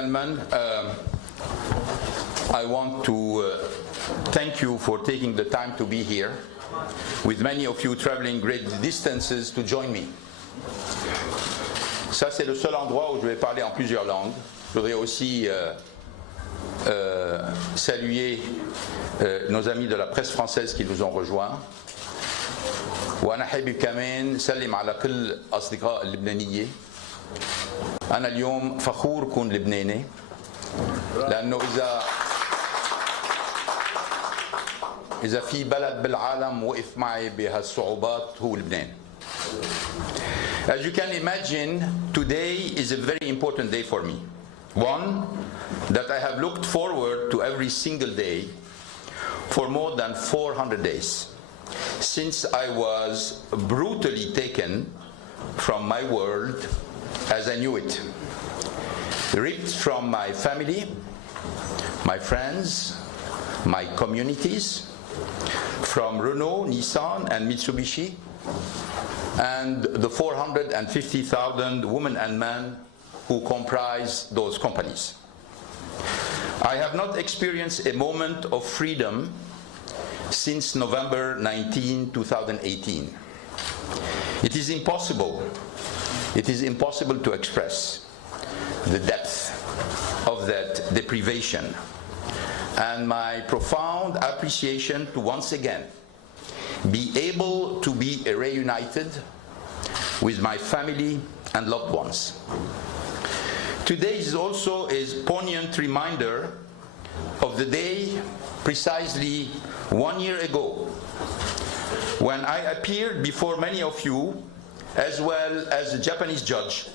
Gentlemen, I want to thank you for taking the time to be here, with many of you traveling great distances to join me. Ça, c'est le seul endroit où je vais parler en plusieurs langues. Je voudrais aussi saluer nos amis de la presse française qui nous ont rejoints. وأنا حابب كمان سلم على كل أصدقاء اللبنانية. أنا اليوم فخور كون لبناني لأنه إذا في بلد بالعالم وقف معي بهالصعوبات هو لبنان. As you can imagine, today is a very important day for me. One, that I have looked forward to every single day for more than 400 days, since I was brutally taken from my world as I knew it, ripped from my family, my friends, my communities, from Renault, Nissan and Mitsubishi, and the 450,000 women and men who comprise those companies. I have not experienced a moment of freedom since November 19, 2018. It is impossible to express the depth of that deprivation and my profound appreciation to once again be able to be reunited with my family and loved ones. Today is also a poignant reminder of the day precisely 1 year ago when I appeared before many of you, as well as a Japanese judge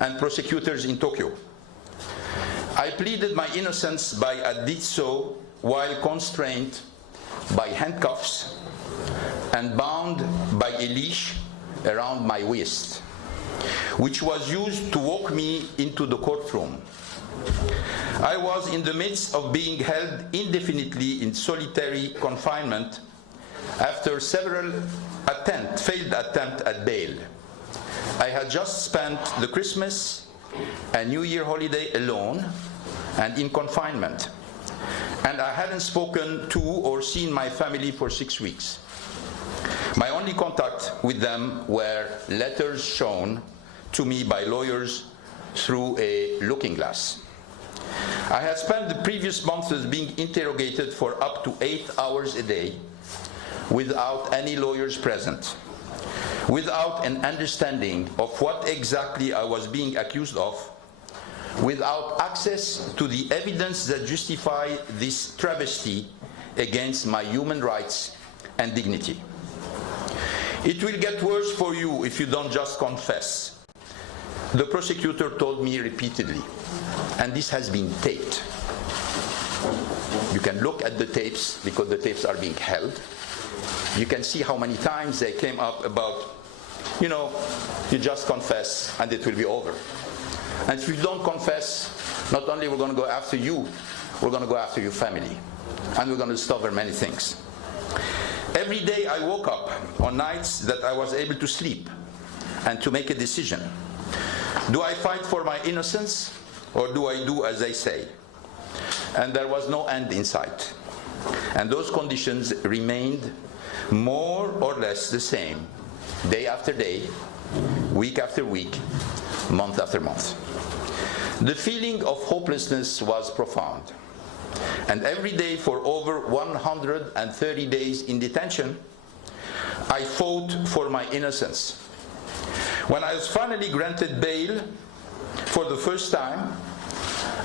and prosecutors in Tokyo. I pleaded my innocence by I did so while constrained by handcuffs and bound by a leash around my waist, which was used to walk me into the courtroom. I was in the midst of being held indefinitely in solitary confinement after several failed attempts at bail. I had just spent the Christmas and New Year holiday alone and in confinement, and I hadn't spoken to or seen my family for 6 weeks. My only contact with them were letters shown to me by lawyers through a looking glass. I had spent the previous months being interrogated for up to 8 hours a day without any lawyers present, without an understanding of what exactly I was being accused of, without access to the evidence that justify this travesty against my human rights and dignity. It will get worse for you if you don't just confess, the prosecutor told me repeatedly, and this has been taped. You can look at the tapes because the tapes are being held. You can see how many times they came up about, you just confess and it will be over. And if you don't confess, not only we're going to go after you, we're going to go after your family. And we're going to discover many things. Every day I woke up on nights that I was able to sleep and to make a decision. Do I fight for my innocence or do I do as they say? And there was no end in sight. And those conditions remained more or less the same, day after day, week after week, month after month. The feeling of hopelessness was profound. And every day for over 130 days in detention, I fought for my innocence. When I was finally granted bail for the first time,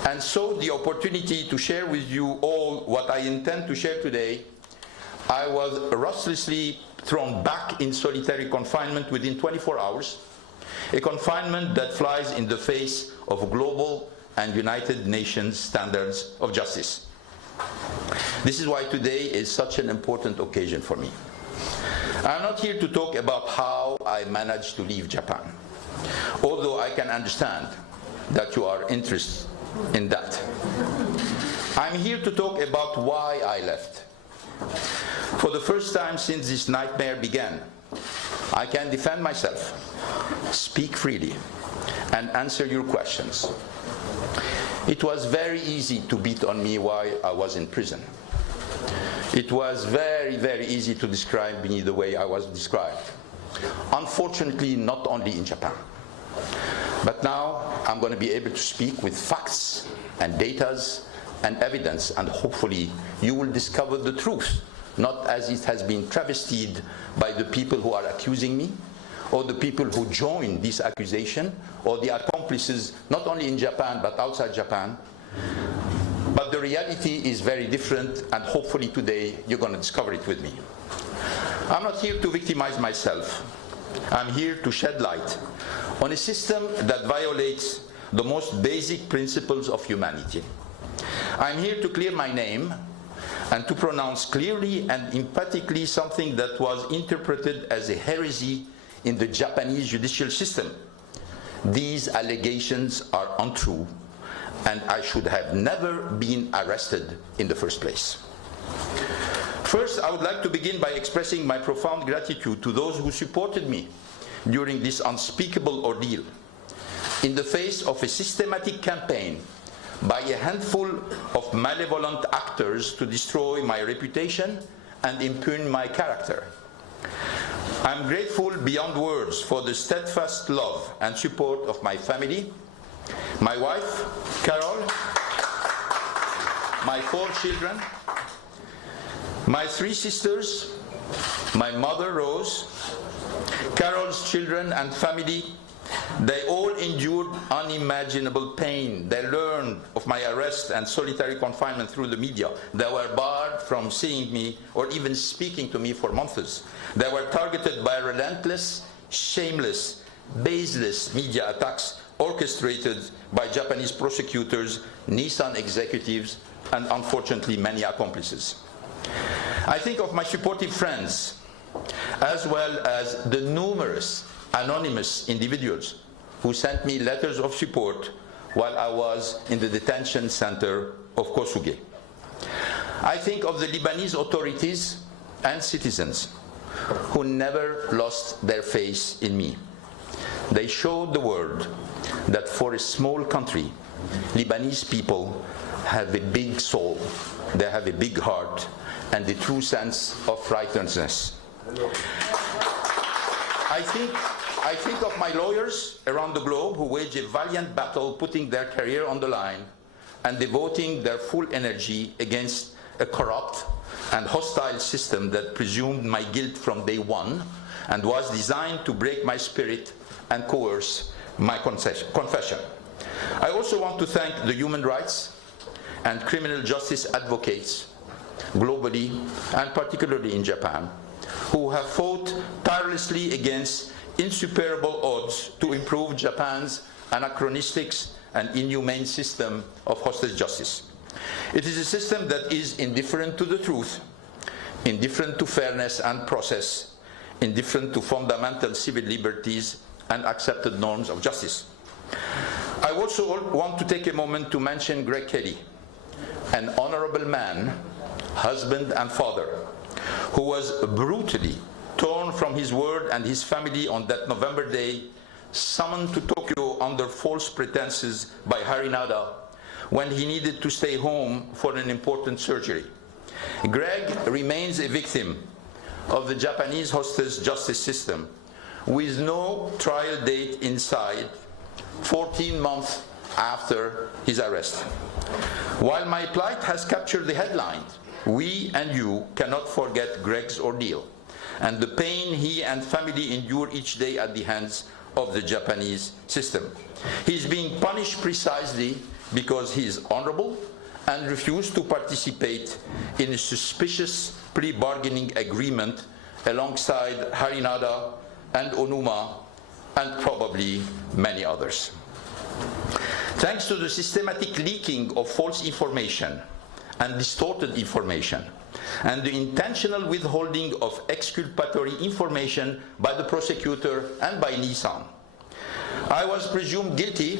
and saw the opportunity to share with you all what I intend to share today, I was ruthlessly thrown back in solitary confinement within 24 hours, a confinement that flies in the face of global and United Nations standards of justice. This is why today is such an important occasion for me. I'm not here to talk about how I managed to leave Japan, although I can understand that you are interested in that. I'm here to talk about why I left. For the first time since this nightmare began, I can defend myself, speak freely, and answer your questions. It was very easy to beat on me while I was in prison. It was very, very easy to describe me the way I was described. Unfortunately, not only in Japan. But now I'm going to be able to speak with facts and data and evidence, and hopefully you will discover the truth, not as it has been travestied by the people who are accusing me, or the people who join this accusation, or the accomplices, not only in Japan but outside Japan. But the reality is very different, and hopefully today you're going to discover it with me. I'm not here to victimize myself. I'm here to shed light on a system that violates the most basic principles of humanity. I'm here to clear my name and to pronounce clearly and emphatically something that was interpreted as a heresy in the Japanese judicial system. These allegations are untrue, and I should have never been arrested in the first place. First, I would like to begin by expressing my profound gratitude to those who supported me during this unspeakable ordeal, in the face of a systematic campaign by a handful of malevolent actors to destroy my reputation and impugn my character. I'm grateful beyond words for the steadfast love and support of my family, my wife, Carol, my 4 children, my 3 sisters, my mother, Rose, Carol's children and family. They all endured unimaginable pain. They learned of my arrest and solitary confinement through the media. They were barred from seeing me or even speaking to me for months. They were targeted by relentless, shameless, baseless media attacks orchestrated by Japanese prosecutors, Nissan executives, and unfortunately many accomplices. I think of my supportive friends, as well as the numerous anonymous individuals who sent me letters of support while I was in the detention center of Kosuge. I think of the Lebanese authorities and citizens who never lost their faith in me. They showed the world that for a small country, Lebanese people have a big soul, they have a big heart, and the true sense of righteousness. I think of my lawyers around the globe who wage a valiant battle, putting their career on the line and devoting their full energy against a corrupt and hostile system that presumed my guilt from day one and was designed to break my spirit and coerce my confession. I also want to thank the human rights and criminal justice advocates globally, and particularly in Japan, who have fought tirelessly against insuperable odds to improve Japan's anachronistic and inhumane system of hostage justice. It is a system that is indifferent to the truth, indifferent to fairness and process, indifferent to fundamental civil liberties and accepted norms of justice. I also want to take a moment to mention Greg Kelly, an honorable man, husband and father, who was brutally torn from his word and his family on that November day, summoned to Tokyo under false pretenses by Harinada when he needed to stay home for an important surgery. Greg remains a victim of the Japanese hostage justice system with no trial date in sight 14 months after his arrest. While my plight has captured the headlines, we and you cannot forget Greg's ordeal and the pain he and family endure each day at the hands of the Japanese system. He is being punished precisely because he is honorable and refused to participate in a suspicious plea-bargaining agreement alongside Harinada and Onuma and probably many others. Thanks to the systematic leaking of false information and distorted information, and the intentional withholding of exculpatory information by the prosecutor and by Nissan, I was presumed guilty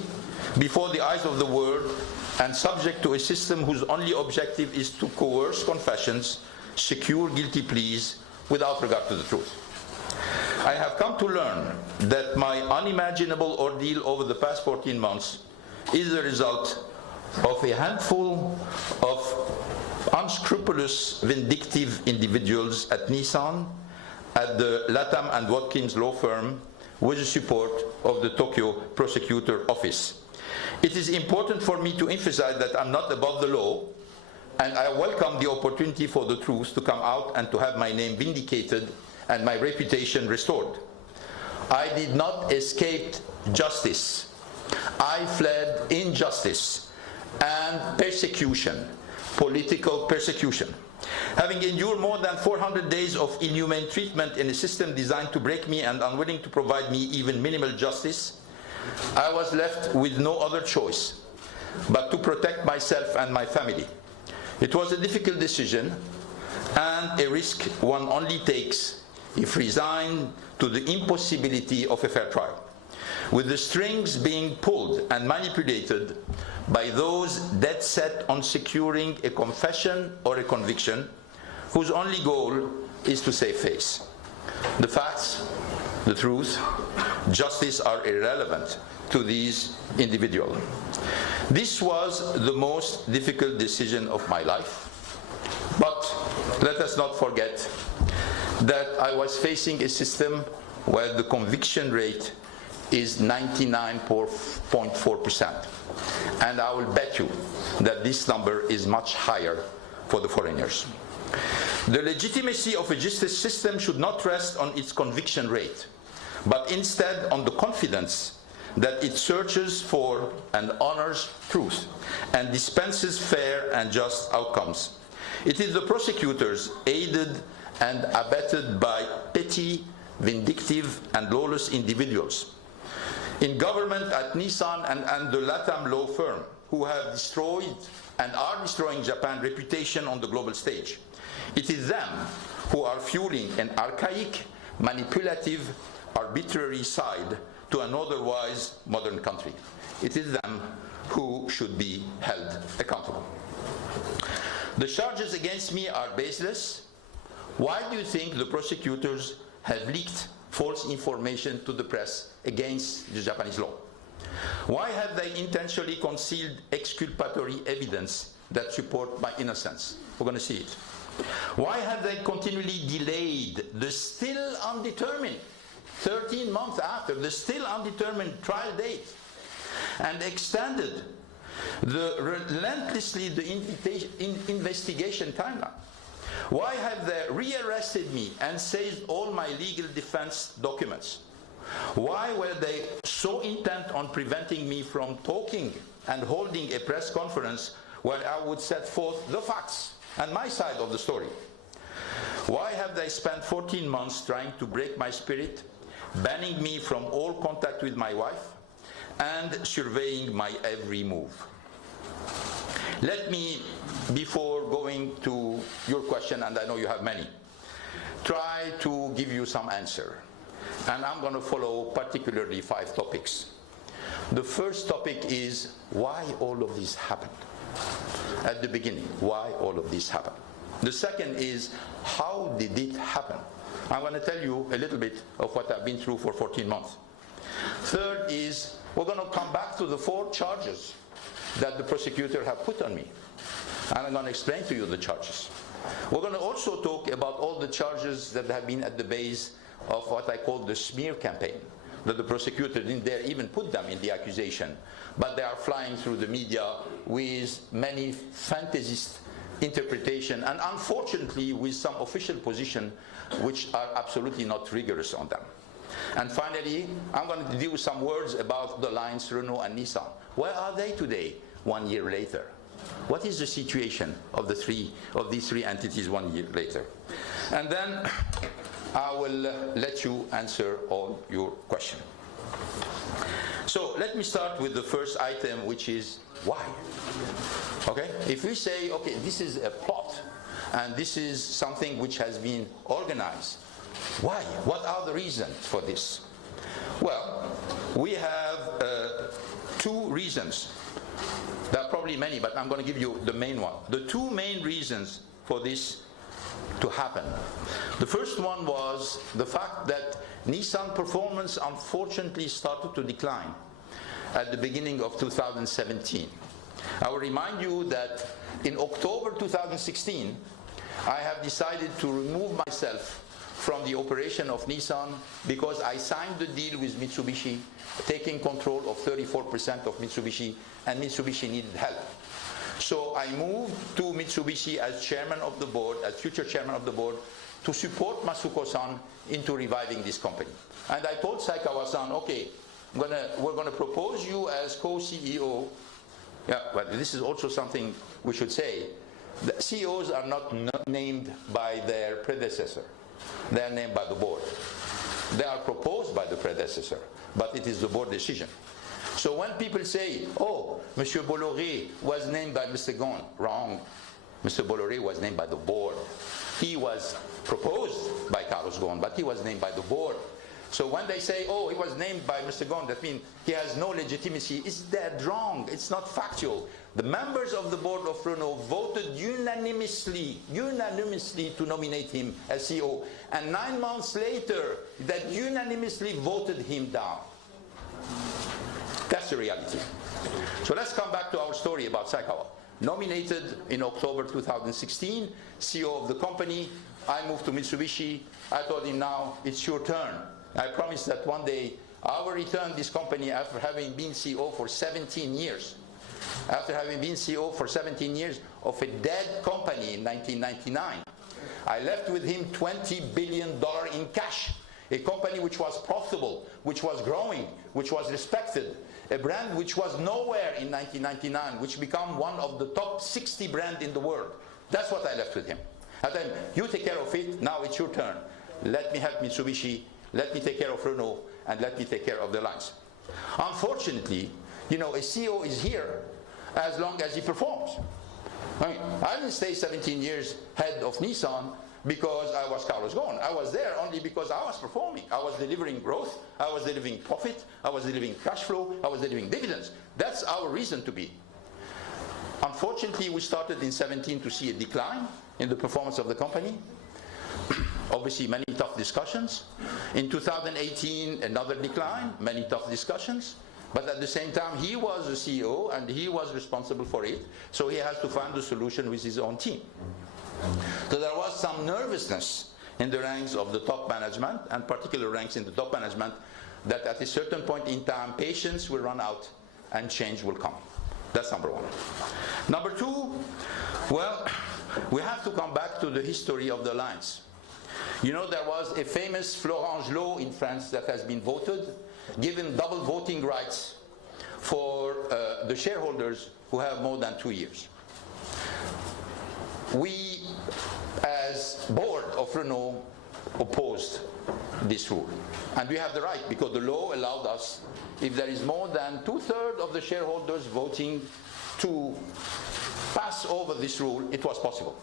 before the eyes of the world and subject to a system whose only objective is to coerce confessions, secure guilty pleas without regard to the truth. I have come to learn that my unimaginable ordeal over the past 14 months is the result of a handful of unscrupulous, vindictive individuals at Nissan, at the Latham and Watkins law firm, with the support of the Tokyo prosecutor office. It is important for me to emphasize that I'm not above the law, and I welcome the opportunity for the truth to come out and to have my name vindicated and my reputation restored. I did not escape justice. I fled injustice and persecution, political persecution. Having endured more than 400 days of inhumane treatment in a system designed to break me and unwilling to provide me even minimal justice, I was left with no other choice but to protect myself and my family. It was a difficult decision and a risk one only takes if resigned to the impossibility of a fair trial, with the strings being pulled and manipulated by those dead set on securing a confession or a conviction whose only goal is to save face. The facts, the truth, justice are irrelevant to these individuals. This was the most difficult decision of my life, but let us not forget that I was facing a system where the conviction rate is 99.4%. And I will bet you that this number is much higher for the foreigners. The legitimacy of a justice system should not rest on its conviction rate, but instead on the confidence that it searches for and honors truth and dispenses fair and just outcomes. It is the prosecutors, aided and abetted by petty, vindictive, and lawless individuals in government at Nissan and the Latham law firm, who have destroyed and are destroying Japan's reputation on the global stage. It is them who are fueling an archaic, manipulative, arbitrary side to an otherwise modern country. It is them who should be held accountable. The charges against me are baseless. Why do you think the prosecutors have leaked false information to the press against the Japanese law? Why have they intentionally concealed exculpatory evidence that support my innocence? We're going to see it. Why have they continually delayed the still undetermined, 13 months after, the still undetermined trial date, and extended relentlessly the investigation timeline? Why have they rearrested me and seized all my legal defense documents? Why were they so intent on preventing me from talking and holding a press conference where I would set forth the facts and my side of the story? Why have they spent 14 months trying to break my spirit, banning me from all contact with my wife, and surveying my every move? Let me, before going to your question, and I know you have many, try to give you some answer. And I'm going to follow particularly 5 topics. The first topic is why all of this happened. At the beginning, why all of this happened. The second is, how did it happen? I'm going to tell you a little bit of what I've been through for 14 months. Third is, we're going to come back to the 4 charges that the prosecutor have put on me. And I'm going to explain to you the charges. We're going to also talk about all the charges that have been at the base of what I call the smear campaign, that the prosecutor didn't dare even put them in the accusation, but they are flying through the media with many fantasist interpretation, and unfortunately with some official position which are absolutely not rigorous on them. And finally, I'm going to do some words about the lines Renault and Nissan. Where are they today, 1 year later? What is the situation of these three entities 1 year later? And then I will let you answer all your questions. So let me start with the first item, which is why. Okay? If we say, okay, this is a plot, and this is something which has been organized, why? What are the reasons for this? Well, we have 2 reasons. There are probably many, but I'm going to give you the main one. The 2 main reasons for this to happen. The first one was the fact that Nissan performance unfortunately started to decline at the beginning of 2017. I will remind you that in October 2016, I have decided to remove myself from the operation of Nissan because I signed the deal with Mitsubishi, taking control of 34% of Mitsubishi, and Mitsubishi needed help. So I moved to Mitsubishi as chairman of the board, as future chairman of the board, to support Masuko-san into reviving this company. And I told Saikawa-san, okay, we're going to propose you as co-CEO. Yeah, but this is also something we should say. The CEOs are not named by their predecessor. They are named by the board. They are proposed by the predecessor, but it is the board decision. So when people say, oh, Monsieur Bolloré was named by Mr. Ghosn, wrong. Mr. Bolloré was named by the board. He was proposed by Carlos Ghosn, but he was named by the board. So when they say, oh, he was named by Mr. Ghosn, that means he has no legitimacy, it's dead wrong. It's not factual. The members of the board of Renault voted unanimously to nominate him as CEO. And 9 months later, that unanimously voted him down. That's the reality. So let's come back to our story about Saikawa. Nominated in October 2016, CEO of the company. I moved to Mitsubishi. I told him, now it's your turn. I promised that one day I will return this company after having been CEO for 17 years. After having been CEO for 17 years of a dead company in 1999. I left with him $20 billion in cash. A company which was profitable, which was growing, which was respected. A brand which was nowhere in 1999, which became one of the top 60 brands in the world. That's what I left with him. I told him, you take care of it, now it's your turn. Let me help Mitsubishi, let me take care of Renault, and let me take care of the lines. Unfortunately, a CEO is here as long as he performs. I didn't stay 17 years head of Nissan because I was Carlos Ghosn. I was there only because I was performing. I was delivering growth, I was delivering profit, I was delivering cash flow, I was delivering dividends. That's our reason to be. Unfortunately, we started in 17 to see a decline in the performance of the company. Obviously, many tough discussions. In 2018, another decline, many tough discussions. But at the same time, he was the CEO and he was responsible for it. So he has to find a solution with his own team. So there was some nervousness in the ranks of the top management, and particular ranks in the top management, that at a certain point in time, patience will run out and change will come. That's number one. Number two, well, we have to come back to the history of the lines. There was a famous Florange law in France that has been voted, giving double voting rights for the shareholders who have more than 2 years. We, as board of Renault, opposed this rule. And we have the right, because the law allowed us, if there is more than 2/3 of the shareholders voting to pass over this rule, it was possible.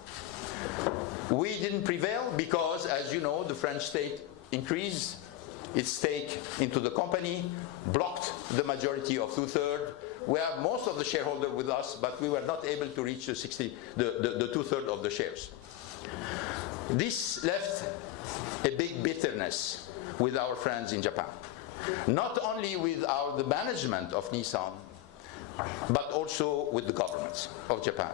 We didn't prevail because, as you know, the French state increased its stake into the company, blocked the majority of 2/3. We have most of the shareholders with us, but we were not able to reach the 2/3 of the shares. This left a big bitterness with our friends in Japan. Not only with the management of Nissan, but also with the governments of Japan.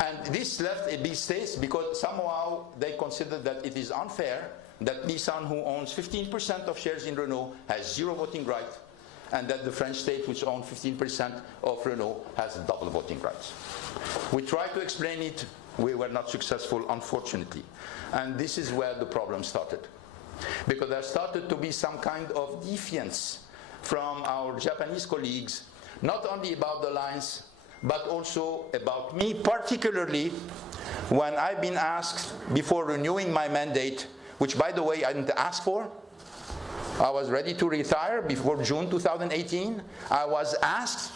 And this left a big state because somehow they considered that it is unfair that Nissan, who owns 15% of shares in Renault, has 0 voting right, and that the French state, which owns 15% of Renault, has double voting rights. We tried to explain it. We were not successful, unfortunately. And this is where the problem started. Because there started to be some kind of defiance from our Japanese colleagues, not only about the lines, but also about me, particularly when I've been asked before renewing my mandate, which, by the way, I didn't ask for. I was ready to retire before June 2018. I was asked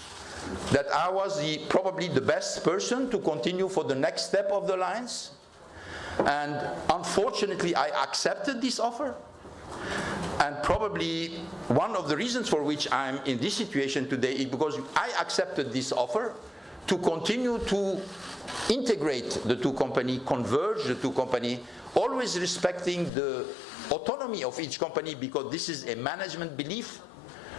that I was probably the best person to continue for the next step of the lines. And unfortunately, I accepted this offer. And probably one of the reasons for which I'm in this situation today is because I accepted this offer to continue to integrate the two companies, converge the two companies, always respecting the autonomy of each company, because this is a management belief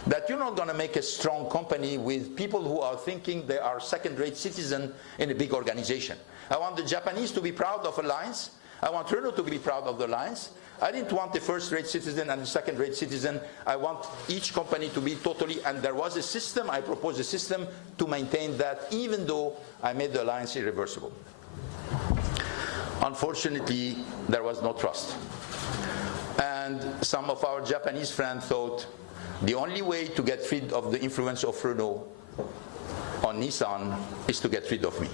that you're not going to make a strong company with people who are thinking they are second-rate citizens in a big organization. I want the Japanese to be proud of Alliance. I want Renault to be proud of the Alliance. I didn't want a first-rate citizen and a second-rate citizen. I want each company to be totally, and there was a system, I proposed a system to maintain that, even though I made the Alliance irreversible. Unfortunately, there was no trust. And some of our Japanese friends thought the only way to get rid of the influence of Renault on Nissan is to get rid of me,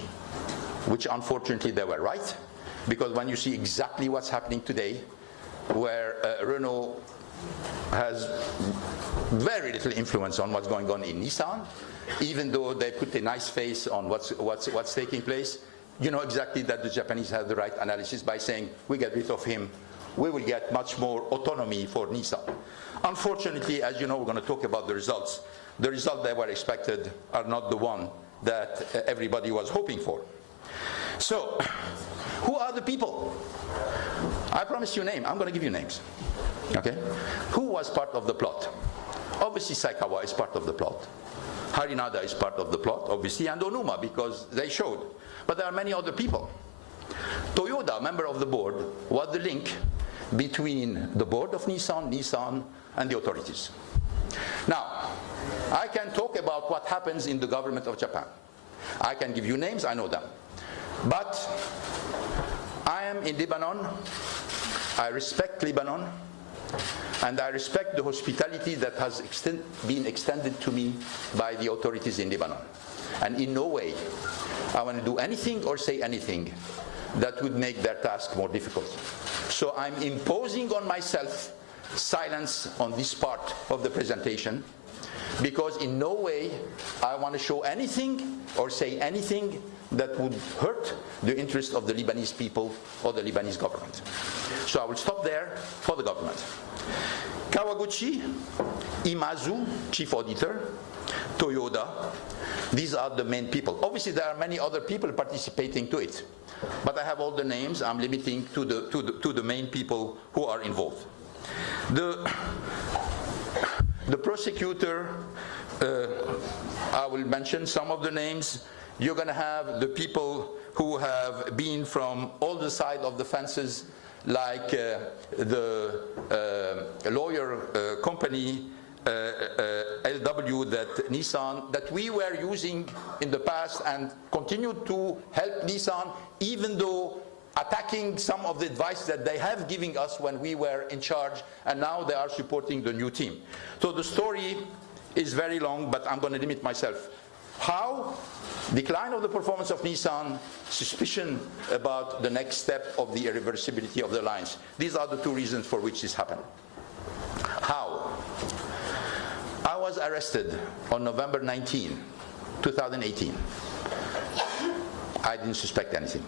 which unfortunately they were right, because when you see exactly what's happening today, where Renault has very little influence on what's going on in Nissan, even though they put a nice face on what's taking place, you know exactly that the Japanese have the right analysis by saying, we get rid of him, we will get much more autonomy for Nissan. Unfortunately, as you know, we're going to talk about the results. The results that were expected are not the one that everybody was hoping for. So, who are the people? I promised you a name. I'm going to give you names. Okay? Who was part of the plot? Obviously, Saikawa is part of the plot. Harinada is part of the plot, obviously, and Onuma, because they showed. But there are many other people. Toyoda, member of the board, was the link between the board of Nissan, and the authorities. Now, I can talk about what happens in the government of Japan. I can give you names, I know them. But I am in Lebanon, I respect Lebanon, and I respect the hospitality that has been extended to me by the authorities in Lebanon. And in no way I want to do anything or say anything that would make their task more difficult. So I'm imposing on myself silence on this part of the presentation, because in no way I want to show anything or say anything that would hurt the interest of the Lebanese people or the Lebanese government. So I will stop there for the government. Kawaguchi, Imazu, chief auditor, Toyoda, these are the main people. Obviously there are many other people participating to it, but I have all the names. I'm limiting to the main people who are involved. The prosecutor, I will mention some of the names. You're going to have the people who have been from all the sides of the fences, like the lawyer company LW that Nissan, that we were using in the past and continue to help Nissan, even though attacking some of the advice that they have given us when we were in charge, and now they are supporting the new team. So the story is very long, but I'm going to limit myself. How? Decline of the performance of Nissan, suspicion about the next step of the irreversibility of the alliance. These are the two reasons for which this happened. How? I was arrested on November 19, 2018. I didn't suspect anything.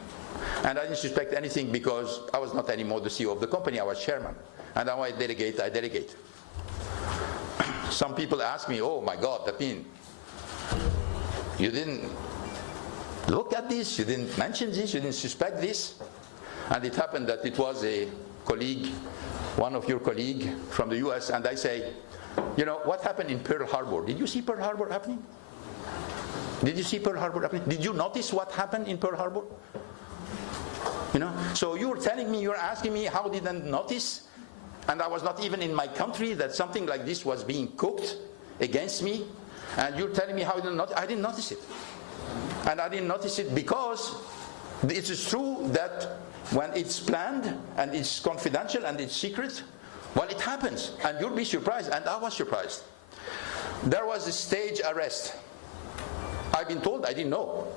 And I didn't suspect anything because I was not anymore the CEO of the company, I was chairman. And now I delegate. Some people ask me, oh my God, that means you didn't look at this, you didn't mention this, you didn't suspect this. And it happened that it was a colleague, one of your colleagues from the US, and I say, you know, what happened in Pearl Harbor? Did you see Pearl Harbor happening? Did you see Pearl Harbor happening? Did you notice what happened in Pearl Harbor? You know, so you're telling me, you're asking me how did I notice, and I was not even in my country, that something like this was being cooked against me, and you're telling me how I didn't notice it. And I didn't notice it because it is true that when it's planned and it's confidential and it's secret, well, it happens, and you'll be surprised, and I was surprised. There was a stage arrest. I've been told, I didn't know,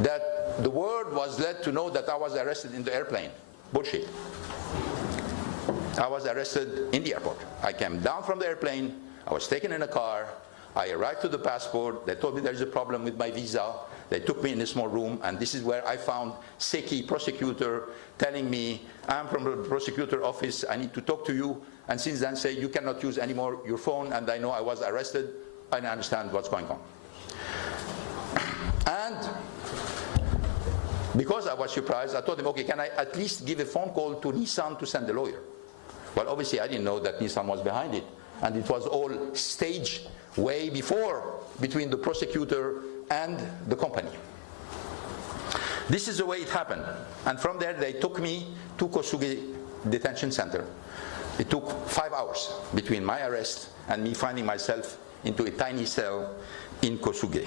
that the word was led to know that I was arrested in the airplane. Bullshit. I was arrested in the airport. I came down from the airplane, I was taken in a car, I arrived to the passport, they told me there's a problem with my visa, they took me in a small room, and this is where I found Seki, prosecutor, telling me, I'm from the prosecutor office, I need to talk to you, and since then say, you cannot use anymore your phone, and I know I was arrested, and I understand what's going on. And because I was surprised, I told him, okay, can I at least give a phone call to Nissan to send a lawyer? Well, obviously I didn't know that Nissan was behind it, and it was all staged way before between the prosecutor and the company. This is the way it happened. And from there, they took me to Kosuge detention center. It took 5 hours between my arrest and me finding myself into a tiny cell in Kosuge.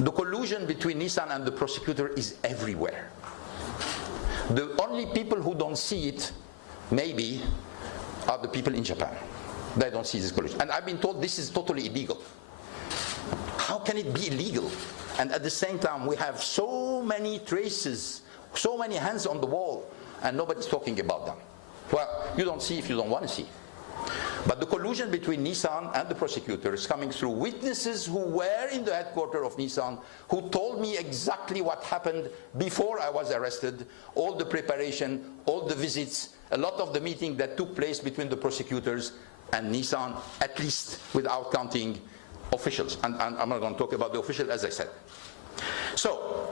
The collusion between Nissan and the prosecutor is everywhere. The only people who don't see it, maybe, are the people in Japan. They don't see this collusion. And I've been told this is totally illegal. How can it be illegal? And at the same time, we have so many traces, so many hands on the wall, and nobody's talking about them. Well, you don't see if you don't want to see. But the collusion between Nissan and the prosecutor is coming through witnesses who were in the headquarters of Nissan, who told me exactly what happened before I was arrested, all the preparation, all the visits, a lot of the meeting that took place between the prosecutors and Nissan, at least without counting officials. And I'm not going to talk about the official, as I said. So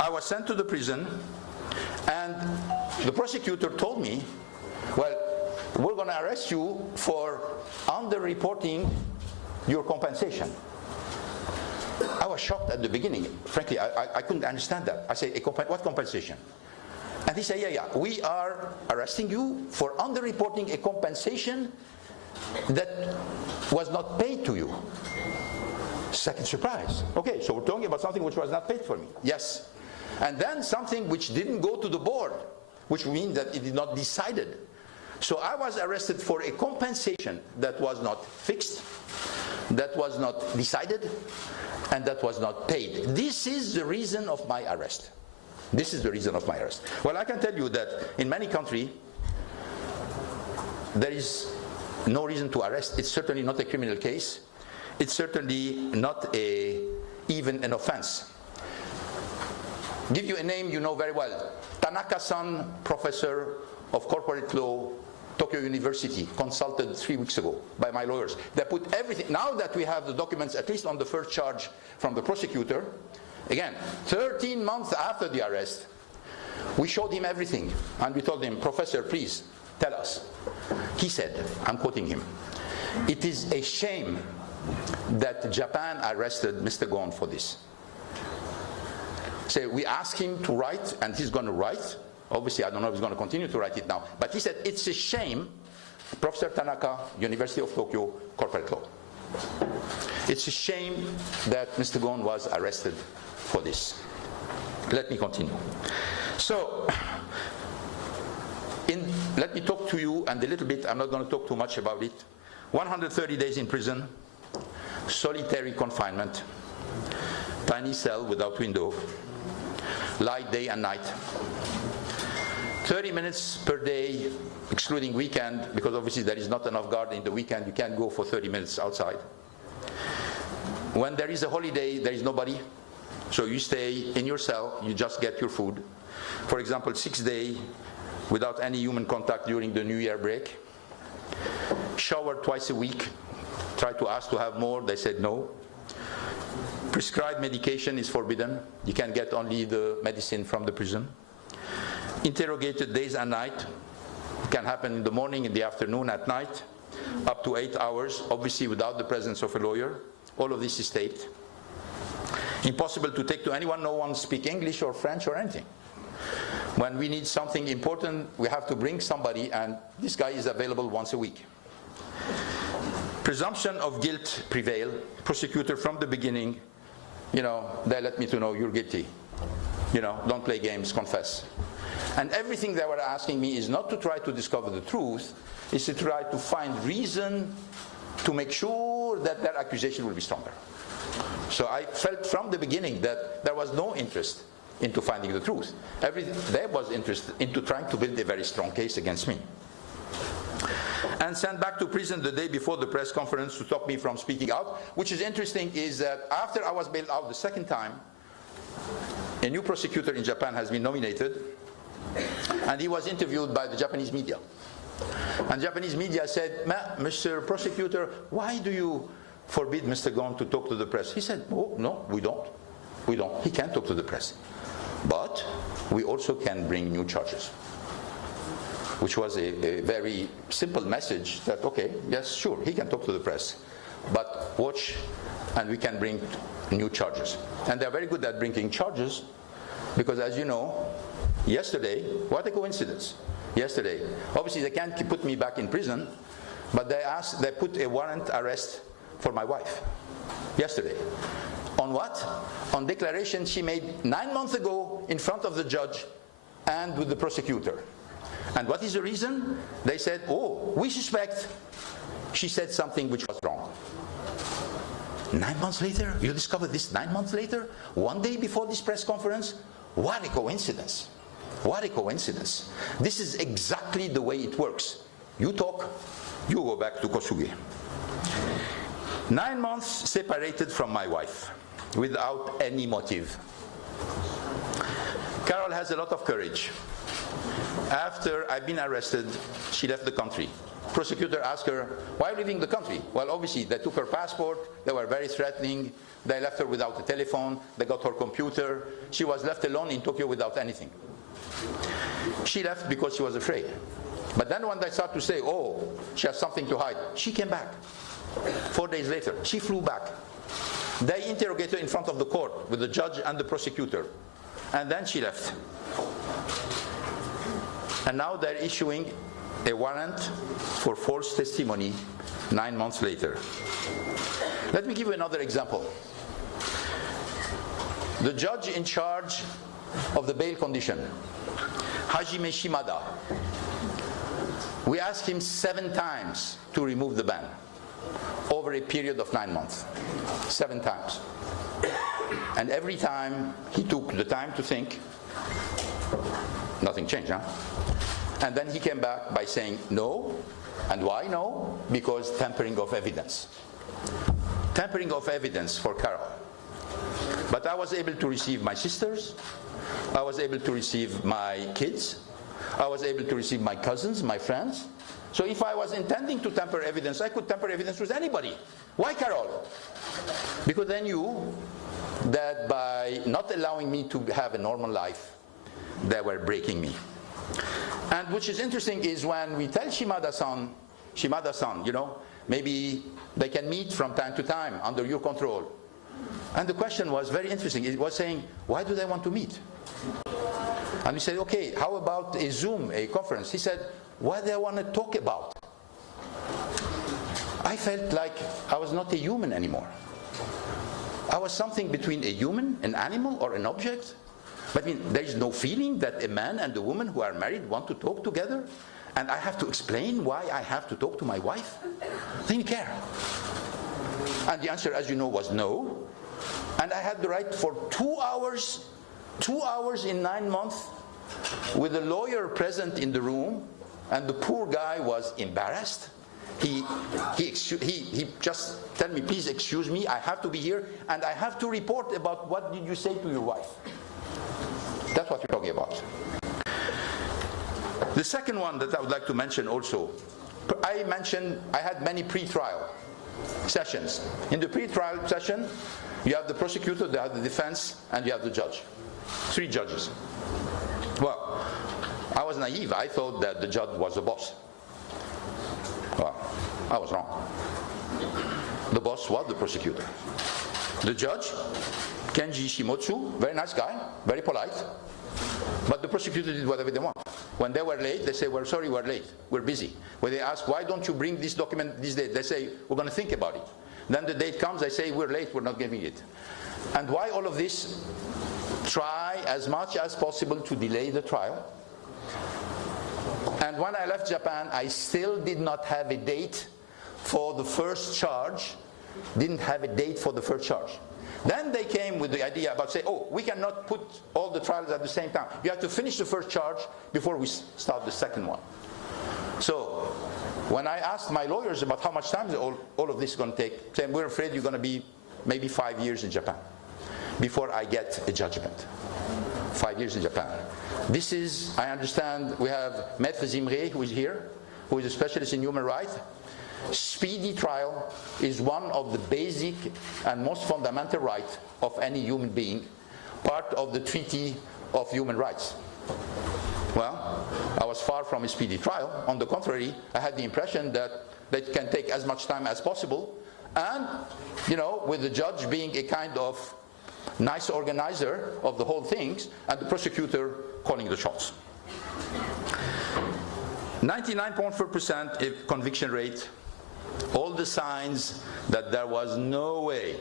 I was sent to the prison, and the prosecutor told me, well, we're going to arrest you for under-reporting your compensation. I was shocked at the beginning. Frankly, I couldn't understand that. I said, what compensation? And he said, yeah, we are arresting you for under-reporting a compensation that was not paid to you. Second surprise. Okay, so we're talking about something which was not paid for me. Yes. And then something which didn't go to the board, which means that it is not decided. So I was arrested for a compensation that was not fixed, that was not decided, and that was not paid. This is the reason of my arrest. This is the reason of my arrest. Well, I can tell you that in many countries, there is no reason to arrest. It's certainly not a criminal case. It's certainly not even an offense. Give you a name you know very well. Tanaka-san, professor of corporate law, Tokyo University, consulted 3 weeks ago by my lawyers. They put everything. Now that we have the documents, at least on the first charge from the prosecutor, again, 13 months after the arrest, we showed him everything. And we told him, Professor, please, tell us. He said, I'm quoting him, "It is a shame that Japan arrested Mr. Ghosn for this." So we asked him to write, and he's going to write. Obviously, I don't know if he's going to continue to write it now. But he said, it's a shame, Professor Tanaka, University of Tokyo, corporate law. It's a shame that Mr. Ghosn was arrested for this. Let me continue. So, let me talk to you, and a little bit, I'm not going to talk too much about it. 130 days in prison, solitary confinement, tiny cell without window, light day and night, 30 minutes per day, excluding weekend, because obviously there is not enough guard in the weekend. You can't go for 30 minutes outside. When there is a holiday, there is nobody. So you stay in your cell, you just get your food. For example, 6 days without any human contact during the New Year break. Shower twice a week. Try to ask to have more, they said no. Prescribed medication is forbidden. You can get only the medicine from the prison. Interrogated days and night. It can happen in the morning, in the afternoon, at night, up to 8 hours, obviously without the presence of a lawyer. All of this is taped. Impossible to take to anyone. No one speaks English or French or anything. When we need something important, we have to bring somebody, and this guy is available once a week. Presumption of guilt prevail. Prosecutor from the beginning, they let me to know you're guilty. Don't play games, confess. And everything they were asking me is not to try to discover the truth, is to try to find reason to make sure that their accusation will be stronger. So I felt from the beginning that there was no interest into finding the truth. There was interest into trying to build a very strong case against me. And sent back to prison the day before the press conference to stop me from speaking out. Which is interesting is that after I was bailed out the second time, a new prosecutor in Japan has been nominated, and he was interviewed by the Japanese media. And Japanese media said, Mr. Prosecutor, why do you forbid Mr. Ghosn to talk to the press? He said, oh, no, we don't. We don't. He can't talk to the press. But we also can bring new charges. Which was a very simple message that, okay, yes, sure, he can talk to the press. but watch, and we can bring new charges. And they're very good at bringing charges, because as you know, yesterday, what a coincidence. Yesterday, obviously they can't put me back in prison, but they put a warrant arrest for my wife. Yesterday. On what? On declaration she made 9 months ago in front of the judge and with the prosecutor. And what is the reason? They said, oh, we suspect she said something which was wrong. 9 months later? You discovered this 9 months later? 1 day before this press conference? What a coincidence. What a coincidence. This is exactly the way it works. You talk, you go back to Kosuge. 9 months separated from my wife without any motive. Carol has a lot of courage. After I've been arrested, she left the country. Prosecutor asked her, why are you leaving the country? Well, obviously, they took her passport, they were very threatening, they left her without a telephone, they got her computer, she was left alone in Tokyo without anything. She left because she was afraid. But then when they started to say, oh, she has something to hide, she came back. 4 days later, she flew back. They interrogated her in front of the court with the judge and the prosecutor. And then she left. And now they're issuing a warrant for false testimony 9 months later. Let me give you another example. The judge in charge of the bail condition, Hajime Shimada, we asked him 7 times to remove the ban over a period of 9 months. 7 times. And every time he took the time to think, nothing changed, huh? And then he came back by saying no. And why no? Because tampering of evidence. Tampering of evidence for Carol. But I was able to receive my sisters. I was able to receive my kids. I was able to receive my cousins, my friends. So if I was intending to tamper evidence, I could tamper evidence with anybody. Why Carol? Because they knew that by not allowing me to have a normal life, they were breaking me. And which is interesting is when we tell Shimada-san, you know, maybe they can meet from time to time under your control. And the question was very interesting. It was saying, why do they want to meet? And we said, okay, how about a Zoom, a conference? He said, what do they want to talk about? I felt like I was not a human anymore. I was something between a human, an animal, or an object. But I mean, there is no feeling that a man and a woman who are married want to talk together, and I have to explain why I have to talk to my wife? They didn't care. And the answer, as you know, was no. And I had the right for 2 hours in 9 months, with a lawyer present in the room, and the poor guy was embarrassed. He just tell me, please excuse me, I have to be here, and I have to report about what did you say to your wife. That's what you're talking about. The second one that I would like to mention also, I mentioned I had many pre-trial sessions. In the pre-trial session, you have the prosecutor, you have the defense, and you have the judge. 3 judges. Well, I was naive. I thought that the judge was the boss. Well, I was wrong. The boss was the prosecutor. The judge, Kenji Shimotsu, very nice guy, very polite, but the prosecutor did whatever they want. When they were late, they say, we're sorry, we're late, we're busy. When they ask, why don't you bring this document this date? They say, we're going to think about it. Then the date comes, they say, we're late, we're not giving it. And why all of this? Try as much as possible to delay the trial. And when I left Japan, I still did not have a date for the first charge. Didn't have a date for the first charge. Then they came with the idea about saying, oh, we cannot put all the trials at the same time. You have to finish the first charge before we start the second one. So when I asked my lawyers about how much time all of this is going to take, saying, we're afraid you're going to be maybe 5 years in Japan before I get a judgment. 5 years in Japan. This is, I understand, we have Maître Zimre, who is here, who is a specialist in human rights. Speedy trial is one of the basic and most fundamental rights of any human being, part of the Treaty of Human Rights. Well, I was far from a speedy trial. On the contrary, I had the impression that it can take as much time as possible, And, with the judge being a kind of nice organizer of the whole things, and the prosecutor calling the shots. 99.4% conviction rate. All the signs that there was no way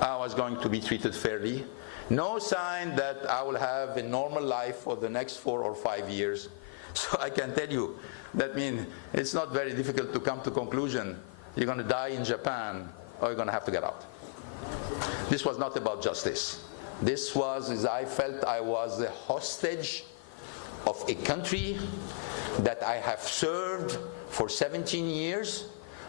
I was going to be treated fairly. No sign that I will have a normal life for the next 4 or 5 years. So I can tell you, that means it's not very difficult to come to conclusion. You're going to die in Japan, or you're going to have to get out. This was not about justice. This was, as I felt, I was a hostage of a country that I have served for 17 years.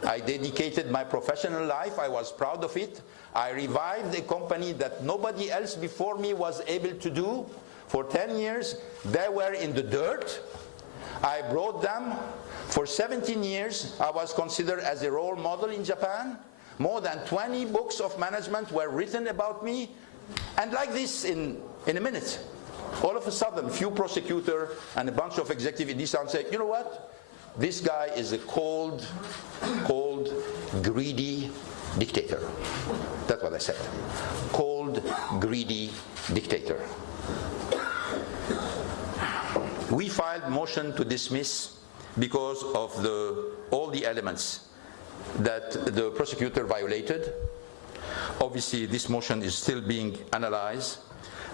I dedicated my professional life. I was proud of it. I revived a company that nobody else before me was able to do. For 10 years, they were in the dirt. I brought them. For 17 years, I was considered as a role model in Japan. More than 20 books of management were written about me. And like this, in a minute, all of a sudden, few prosecutors and a bunch of executives in Nissan say, you know what? This guy is a cold, greedy dictator. That's what I said. Cold, greedy dictator. We filed motion to dismiss because of all the elements that the prosecutor violated. Obviously, this motion is still being analyzed.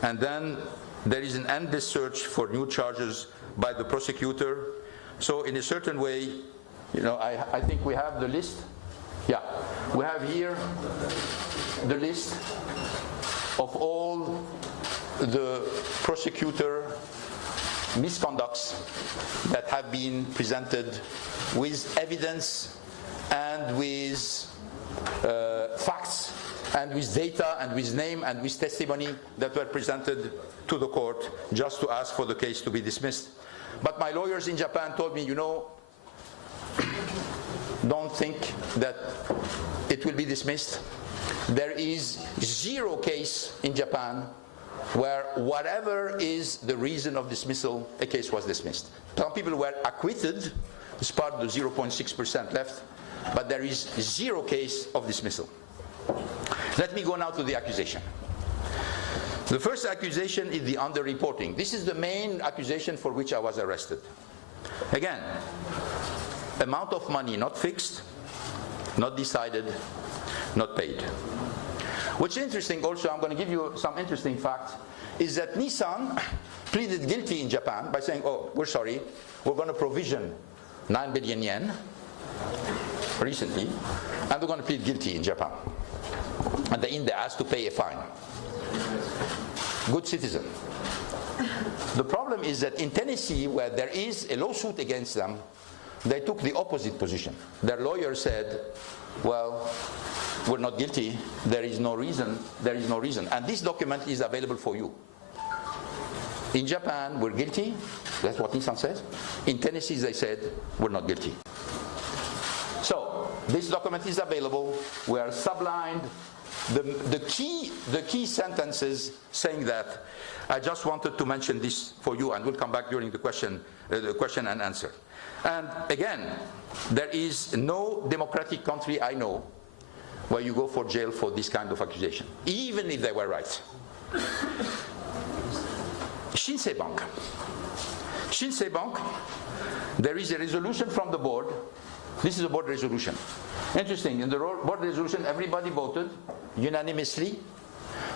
And then there is an endless search for new charges by the prosecutor. So in a certain way, I think we have the list. Yeah, we have here the list of all the prosecutor misconducts that have been presented with evidence and with facts and with data and with name and with testimony that were presented to the court just to ask for the case to be dismissed. But my lawyers in Japan told me, don't think that it will be dismissed. There is 0 case in Japan where whatever is the reason of dismissal, a case was dismissed. Some people were acquitted, as part of the 0.6% left, but there is 0 case of dismissal. Let me go now to the accusation. The first accusation is the underreporting. This is the main accusation for which I was arrested. Again, amount of money not fixed, not decided, not paid. What's interesting also, I'm going to give you some interesting facts, is that Nissan pleaded guilty in Japan by saying, we're sorry, we're going to provision 9 billion yen recently, and we're going to plead guilty in Japan. And they asked to pay a fine. Good citizen. The problem is that in Tennessee, where there is a lawsuit against them, they took the opposite position. Their lawyer said, well, we're not guilty, there is no reason. And this document is available for you. In Japan, we're guilty, that's what Nissan says. In Tennessee, they said, we're not guilty. So, this document is available, we are sublined. The key sentences saying that, I just wanted to mention this for you, and we'll come back during the question and answer. And again, there is no democratic country I know where you go for jail for this kind of accusation, even if they were right. Shinsei Bank, there is a resolution from the board. This is a board resolution. Interesting, in the board resolution, everybody voted unanimously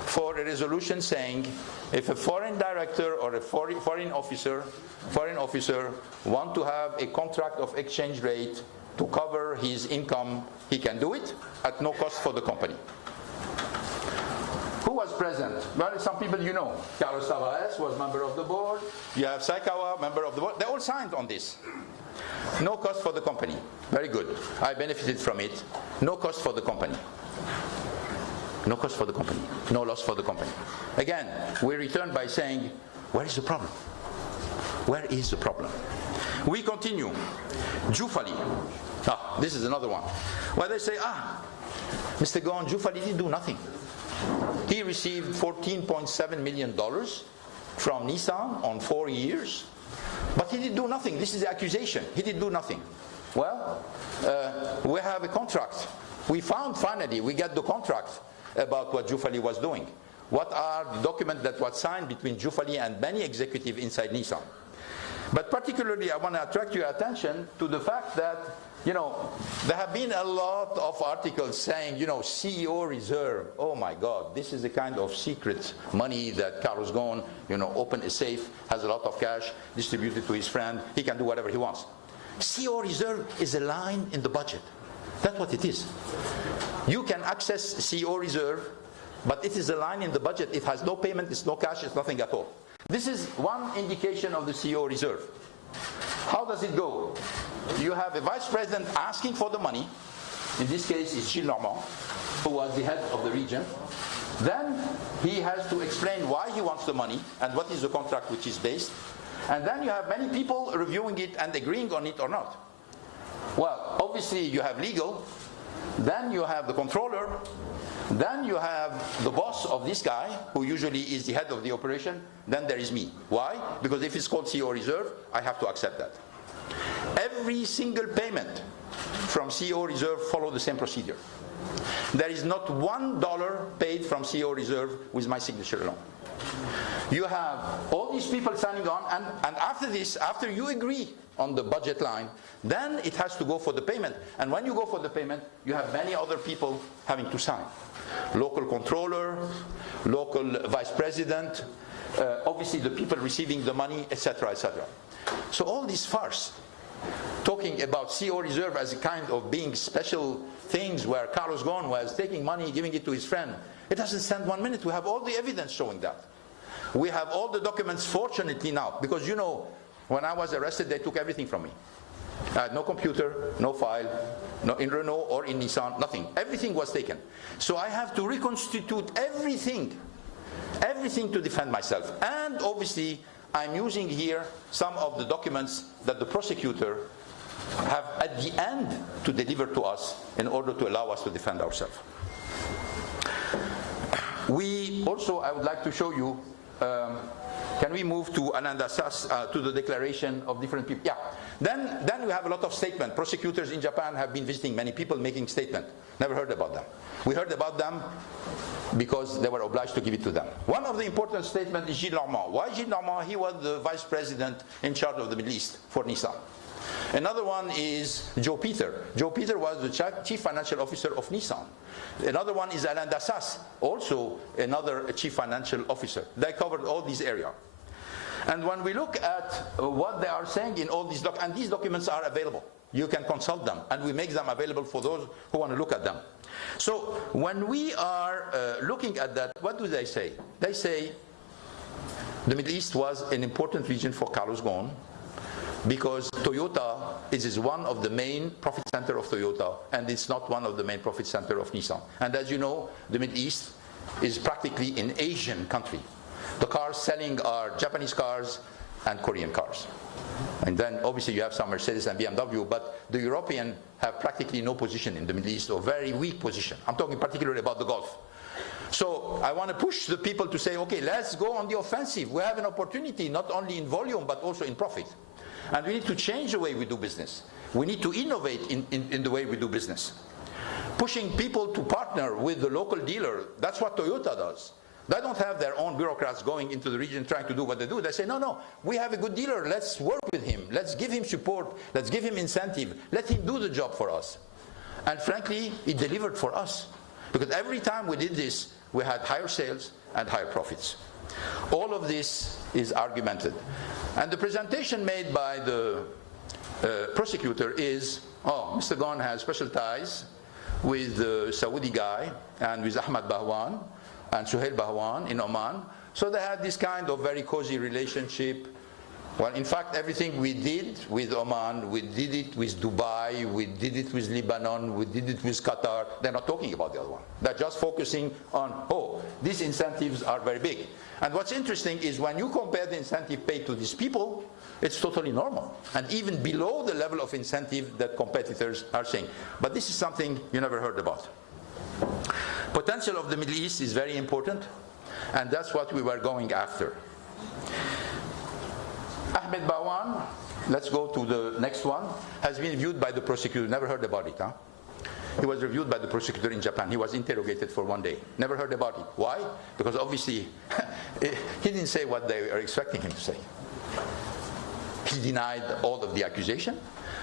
for a resolution saying if a foreign director or a foreign officer want to have a contract of exchange rate to cover his income, he can do it at no cost for the company. Who was present? Well, some people you know. Carlos Tavares was member of the board. You have Saikawa, member of the board. They all signed on this. No cost for the company. Very good. I benefited from it. No cost for the company. No cost for the company. No loss for the company. Again, we return by saying, where is the problem? Where is the problem? We continue. Jufali. This is another one. Where they say, Mr. Ghosn, Jufali didn't do nothing. He received $14.7 million from Nissan on 4 years, but he didn't do nothing. This is the accusation. He didn't do nothing. Well, we have a contract we found finally, we got the contract about what Jufali was doing. What are the documents that was signed between Jufali and many executives inside Nissan? But particularly, I want to attract your attention to the fact that, there have been a lot of articles saying, CEO reserve. Oh my God, this is the kind of secret money that Carlos Ghosn, opened a safe, has a lot of cash, distributed to his friend. He can do whatever he wants. CEO reserve is a line in the budget. That's what it is. You can access CEO reserve, but it is a line in the budget. It has no payment, it's no cash, it's nothing at all. This is one indication of the CEO reserve. How does it go? You have a vice president asking for the money. In this case, it's Gilles Normand, who was the head of the region. Then he has to explain why he wants the money and what is the contract which is based. And then you have many people reviewing it and agreeing on it or not. Well, obviously you have legal, then you have the controller, then you have the boss of this guy, who usually is the head of the operation, then there is me. Why? Because if it's called CEO reserve, I have to accept that. Every single payment from CEO reserve follow the same procedure. There is not $1 paid from CEO reserve with my signature alone. You have all these people signing on, and after this, after you agree on the budget line, then it has to go for the payment. And when you go for the payment, you have many other people having to sign. Local controller, local vice president, obviously the people receiving the money, etc., etc. So all this farce, talking about CEO reserve as a kind of being special things where Carlos Ghosn was taking money, giving it to his friend, it doesn't stand 1 minute. We have all the evidence showing that. We have all the documents, fortunately now, because when I was arrested, they took everything from me. I had no computer, no file, no in Renault or in Nissan, nothing. Everything was taken. So I have to reconstitute everything to defend myself. And obviously, I'm using here some of the documents that the prosecutor have at the end to deliver to us in order to allow us to defend ourselves. We also, I would like to show you, can we move to Ananda Sas, to the declaration of different people? Yeah. Then we have a lot of statements. Prosecutors in Japan have been visiting many people making statements. Never heard about them. We heard about them because they were obliged to give it to them. One of the important statements is Gilles Normand. Why Gilles Normand? He was the vice president in charge of the Middle East for Nissan. Another one is Joe Peter. Joe Peter was the chief financial officer of Nissan. Another one is Alain Dassas, also another chief financial officer. They covered all these areas. And when we look at what they are saying in all these documents, and these documents are available, you can consult them, and we make them available for those who want to look at them. So when we are looking at that, what do they say? They say the Middle East was an important region for Carlos Ghosn, because Toyota is one of the main profit center of Toyota, and it's not one of the main profit center of Nissan. And as you know, the Middle East is practically an Asian country. The cars selling are Japanese cars and Korean cars. And then obviously you have some Mercedes and BMW, but the European have practically no position in the Middle East, or very weak position. I'm talking particularly about the Gulf. So I want to push the people to say, okay, let's go on the offensive. We have an opportunity, not only in volume, but also in profit. And we need to change the way we do business. We need to innovate in the way we do business. Pushing people to partner with the local dealer, that's what Toyota does. They don't have their own bureaucrats going into the region trying to do what they do. They say, no, we have a good dealer, let's work with him. Let's give him support, let's give him incentive, let him do the job for us. And frankly, it delivered for us. Because every time we did this, we had higher sales and higher profits. All of this is argumented. And the presentation made by the prosecutor is, Mr. Ghosn has special ties with the Saudi guy and with Ahmad Bahwan and Suhail Bahwan in Oman. So they had this kind of very cozy relationship. Well, in fact, everything we did with Oman, we did it with Dubai, we did it with Lebanon, we did it with Qatar. They're not talking about the other one. They're just focusing on, these incentives are very big. And what's interesting is when you compare the incentive paid to these people, it's totally normal. And even below the level of incentive that competitors are saying. But this is something you never heard about. Potential of the Middle East is very important, and that's what we were going after. Ahmed Bahwan, let's go to the next one, has been viewed by the prosecutor. Never heard about it, huh? He was reviewed by the prosecutor in Japan. He was interrogated for 1 day. Never heard about it. Why? Because obviously he didn't say what they were expecting him to say. He denied all of the accusation.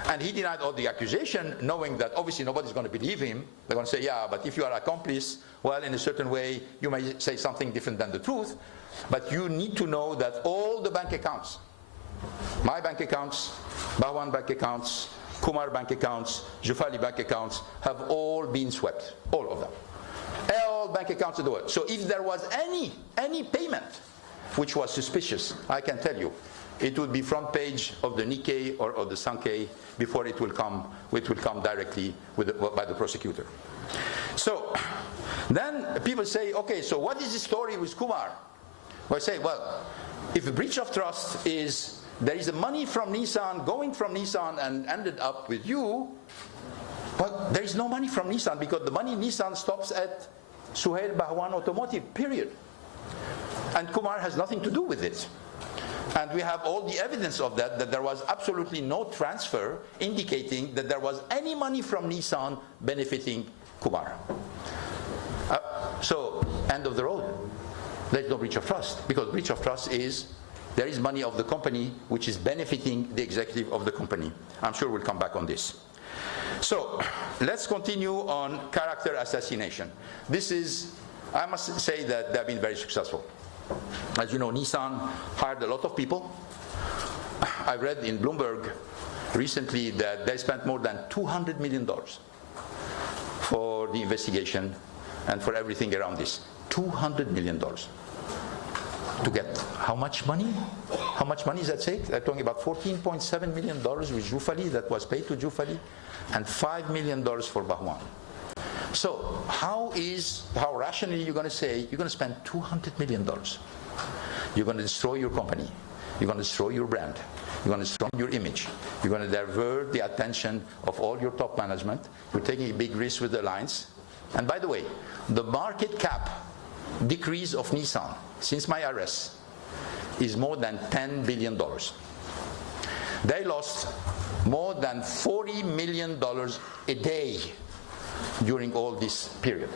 And he denied all the accusation knowing that obviously nobody's going to believe him. They're going to say, yeah, but if you are accomplice, well, in a certain way, you may say something different than the truth. But you need to know that all the bank accounts, my bank accounts, Bahwan bank accounts, Kumar bank accounts, Jufali bank accounts, have all been swept. All of them. All bank accounts in the world. So if there was any payment which was suspicious, I can tell you, it would be front page of the Nikkei or of the Sankei before it will come directly by the prosecutor. So then people say, okay, so what is the story with Kumar? Well, I say, well, if a breach of trust is there is a money from Nissan going from Nissan and ended up with you, well, there is no money from Nissan because the money Nissan stops at Suhail Bahwan Automotive, period. And Kumar has nothing to do with it. And we have all the evidence of that there was absolutely no transfer indicating that there was any money from Nissan benefiting Kumar. So, end of the road. There's no breach of trust, because breach of trust is there is money of the company which is benefiting the executive of the company. I'm sure we'll come back on this. So, let's continue on character assassination. This is, I must say that they've been very successful. As you know, Nissan hired a lot of people. I read in Bloomberg recently that they spent more than $200 million for the investigation and for everything around this. $200 million. To get how much money? How much money is at stake? They're talking about $14.7 million with Jufali that was paid to Jufali, and $5 million for Bahwan. So how rationally you're going to say you're going to spend $200 million? You're going to destroy your company. You're going to destroy your brand. You're going to destroy your image. You're going to divert the attention of all your top management. You're taking a big risk with the alliance. And by the way, the market cap decrease of Nissan since my arrest is more than $10 billion. They lost more than $40 million a day during all this period.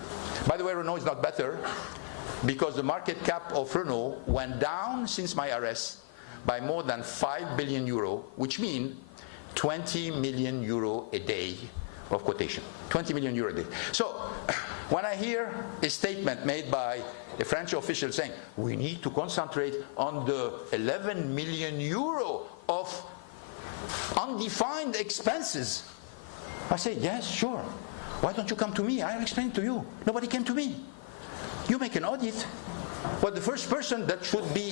By the way, Renault is not better, because the market cap of Renault went down since my arrest by more than 5 billion euro, which means 20 million euro a day of quotation. 20 million euro a day. So when I hear a statement made by a French official saying we need to concentrate on the 11 million euro of undefined expenses, I say, yes, sure. Why don't you come to me? I'll explain to you. Nobody came to me. You make an audit. But the first person that should be,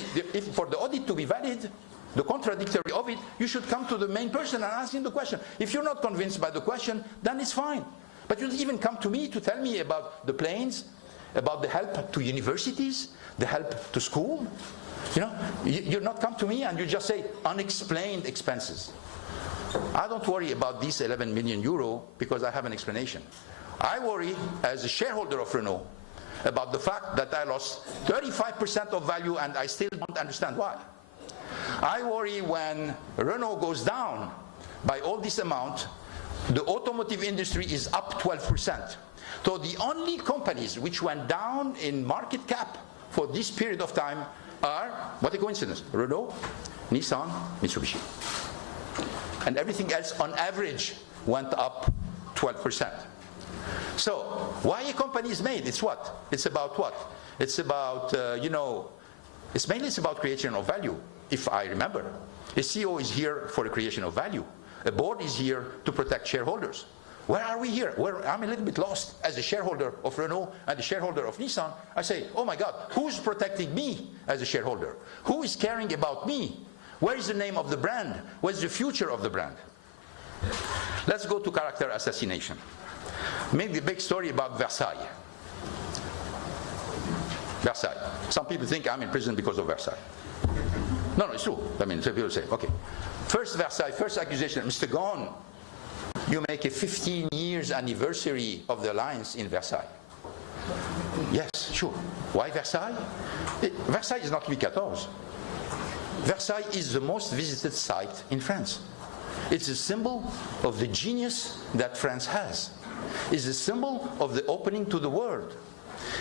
for the audit to be valid, the contradictory of it, you should come to the main person and ask him the question. If you're not convinced by the question, then it's fine. But you don't even come to me to tell me about the planes, about the help to universities, the help to school. You know, you're not come to me and you just say unexplained expenses. I don't worry about these 11 million euro because I have an explanation. I worry as a shareholder of Renault about the fact that I lost 35% of value and I still don't understand why. I worry when Renault goes down by all this amount, the automotive industry is up 12%. So the only companies which went down in market cap for this period of time are, what a coincidence, Renault, Nissan, Mitsubishi. And everything else on average went up 12%. So why a company is made? It's what? It's about what? It's about, it's mainly about creation of value, if I remember. A CEO is here for the creation of value. A board is here to protect shareholders. Where are we here? I'm a little bit lost as a shareholder of Renault and a shareholder of Nissan. I say, oh my God, who's protecting me as a shareholder? Who is caring about me? Where is the name of the brand? Where's the future of the brand? Let's go to character assassination. Maybe a big story about Versailles. Versailles. Some people think I'm in prison because of Versailles. No, it's true. I mean, some people say, okay. First Versailles, first accusation, Mr. Ghosn, you make a 15 years anniversary of the alliance in Versailles. Yes, sure. Why Versailles? Versailles is not Louis XIV. Versailles is the most visited site in France. It's a symbol of the genius that France has. is the symbol of the opening to the world.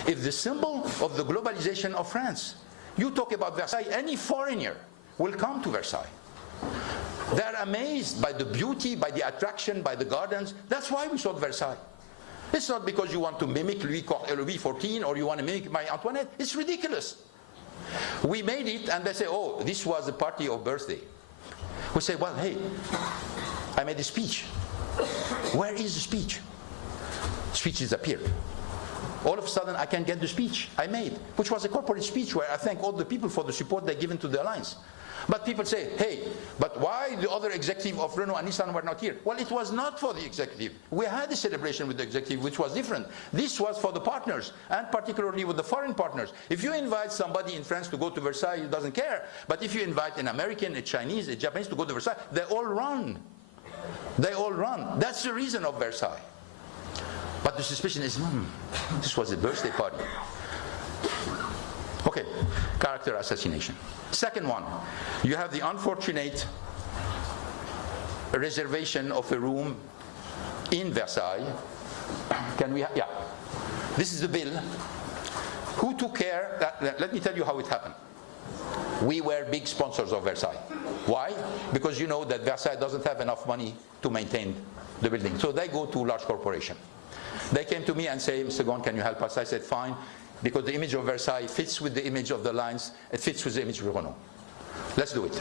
It's the symbol of the globalization of France. You talk about Versailles, any foreigner will come to Versailles. They're amazed by the beauty, by the attraction, by the gardens. That's why we sought Versailles. It's not because you want to mimic Louis XIV or you want to mimic Marie Antoinette. It's ridiculous. We made it and they say, oh, this was a party of birthday. We say, well, hey, I made a speech. Where is the speech? Speech disappeared. All of a sudden, I can get the speech I made, which was a corporate speech where I thank all the people for the support they've given to the alliance. But people say, hey, but why the other executive of Renault and Nissan were not here? Well, it was not for the executive. We had a celebration with the executive, which was different. This was for the partners, and particularly with the foreign partners. If you invite somebody in France to go to Versailles, he doesn't care. But if you invite an American, a Chinese, a Japanese to go to Versailles, they all run. They all run. That's the reason of Versailles. But the suspicion is, this was a birthday party. Okay, character assassination. Second one, you have the unfortunate reservation of a room in Versailles. Can we, yeah. This is the bill. Who took care, let me tell you how it happened. We were big sponsors of Versailles. Why? Because you know that Versailles doesn't have enough money to maintain the building. So they go to large corporation. They came to me and say, Mr. Ghosn, can you help us? I said, fine, because the image of Versailles fits with the image of the lines, it fits with the image of Renault. Let's do it.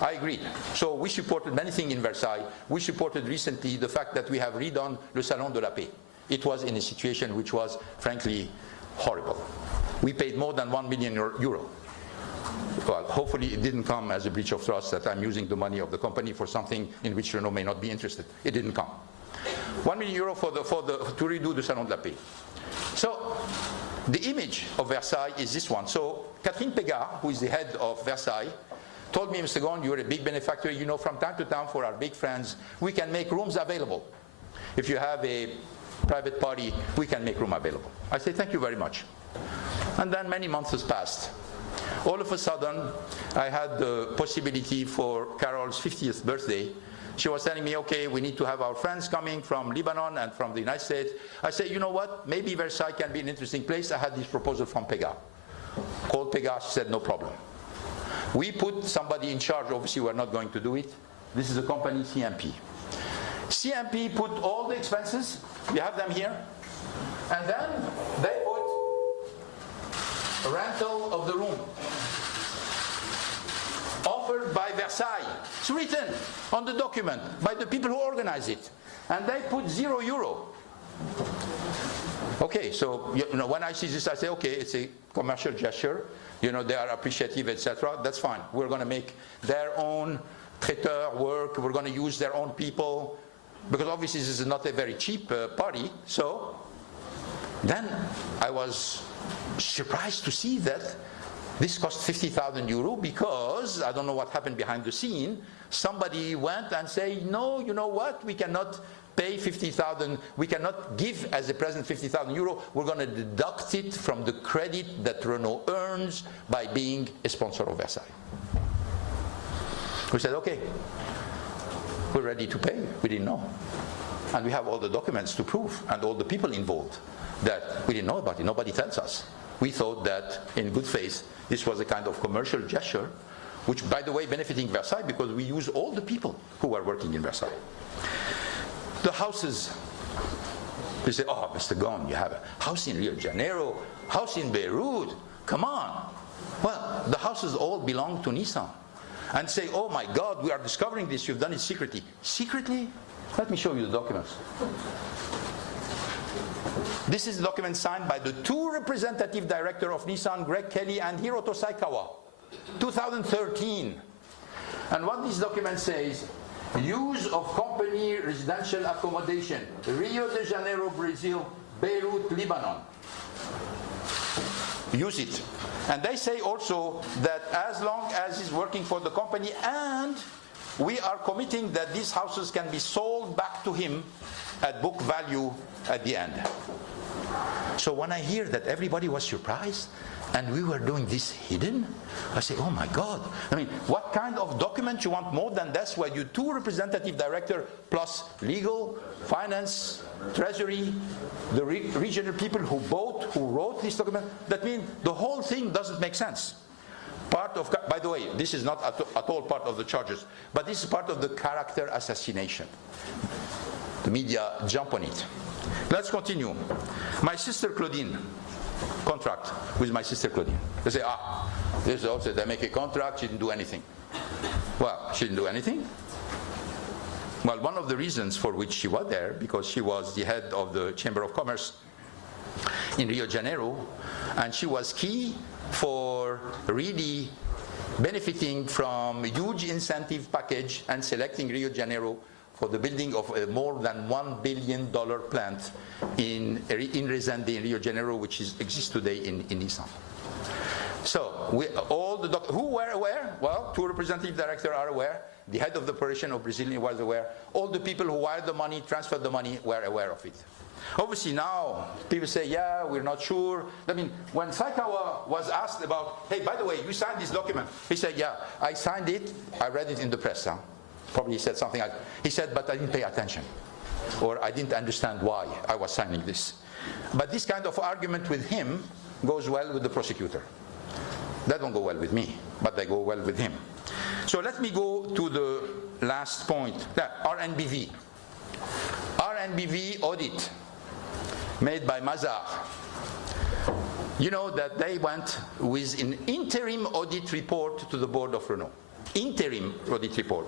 I agreed. So we supported many things in Versailles. We supported recently the fact that we have redone le Salon de la Paix. It was in a situation which was, frankly, horrible. We paid more than 1 million euro. Well, hopefully it didn't come as a breach of trust that I'm using the money of the company for something in which Renault may not be interested. It didn't come. 1 million euro to redo the Salon de la Paix. So the image of Versailles is this one. So Catherine Pégard, who is the head of Versailles, told me, Mr. Ghosn, you're a big benefactor. You know, from time to time for our big friends, we can make rooms available. If you have a private party, we can make room available. I say, thank you very much. And then many months has passed. All of a sudden, I had the possibility for Carol's 50th birthday. She was telling me, okay, we need to have our friends coming from Lebanon and from the United States. I said, you know what, maybe Versailles can be an interesting place. I had this proposal from Pégard. Called Pégard, she said, no problem. We put somebody in charge, obviously we're not going to do it. This is a company, CMP. CMP put all the expenses, we have them here, and then they put a rental of the room. Offered by Versailles. It's written on the document by the people who organize it. And they put €0. Okay, so you know, when I see this, I say, okay, it's a commercial gesture. You know, they are appreciative, etc. That's fine. We're going to make their own traiteur work. We're going to use their own people. Because obviously this is not a very cheap party. So then I was surprised to see that this cost 50,000 euro because, I don't know what happened behind the scene, somebody went and said, no, you know what, we cannot pay 50,000, we cannot give as a present 50,000 euro, we're going to deduct it from the credit that Renault earns by being a sponsor of Versailles. We said, okay, we're ready to pay, we didn't know. And we have all the documents to prove, and all the people involved, that we didn't know about it, nobody tells us. We thought that, in good faith, this was a kind of commercial gesture, which, by the way, benefiting Versailles because we use all the people who are working in Versailles. The houses, they say, oh, Mr. Ghosn, you have a house in Rio de Janeiro, house in Beirut, come on. Well, the houses all belong to Nissan. And say, oh my God, we are discovering this, you've done it secretly. Secretly? Let me show you the documents. This is the document signed by the two representative directors of Nissan, Greg Kelly and Hiroto Saikawa, 2013. And what this document says, use of company residential accommodation, Rio de Janeiro, Brazil, Beirut, Lebanon. Use it. And they say also that as long as he's working for the company, and we are committing that these houses can be sold back to him at book value at the end. So when I hear that everybody was surprised, And we were doing this hidden. I say, oh my God. I mean, what kind of document you want more than this, where you two representative director plus legal, finance, treasury, the regional people who wrote this document? That means the whole thing doesn't make sense. Part of, by the way, this is not at all part of the charges, but this is part of the character assassination. The media jump on it. Let's continue. My sister Claudine, contract with my sister Claudine. They say, this is also, they make a contract, she didn't do anything. Well, she didn't do anything. Well, one of the reasons for which she was there, because she was the head of the Chamber of Commerce in Rio de Janeiro, and she was key for really benefiting from a huge incentive package and selecting Rio de Janeiro for the building of a more than $1 billion plant in Resende in Rio de Janeiro, which exists today in Nissan. So, who were aware? Well, two representative directors are aware. The head of the operation of Brazilian was aware. All the people who wired the money, transferred the money, were aware of it. Obviously now, people say, yeah, we're not sure. I mean, when Saikawa was asked about, hey, by the way, you signed this document. He said, yeah, I signed it. I read it in the press. Probably he said something like, he said, but I didn't pay attention. Or I didn't understand why I was signing this. But this kind of argument with him goes well with the prosecutor. That don't go well with me, but they go well with him. So let me go to the last point. RNBV. RNBV audit made by Mazar. You know that they went with an interim audit report to the board of Renault. Interim audit report.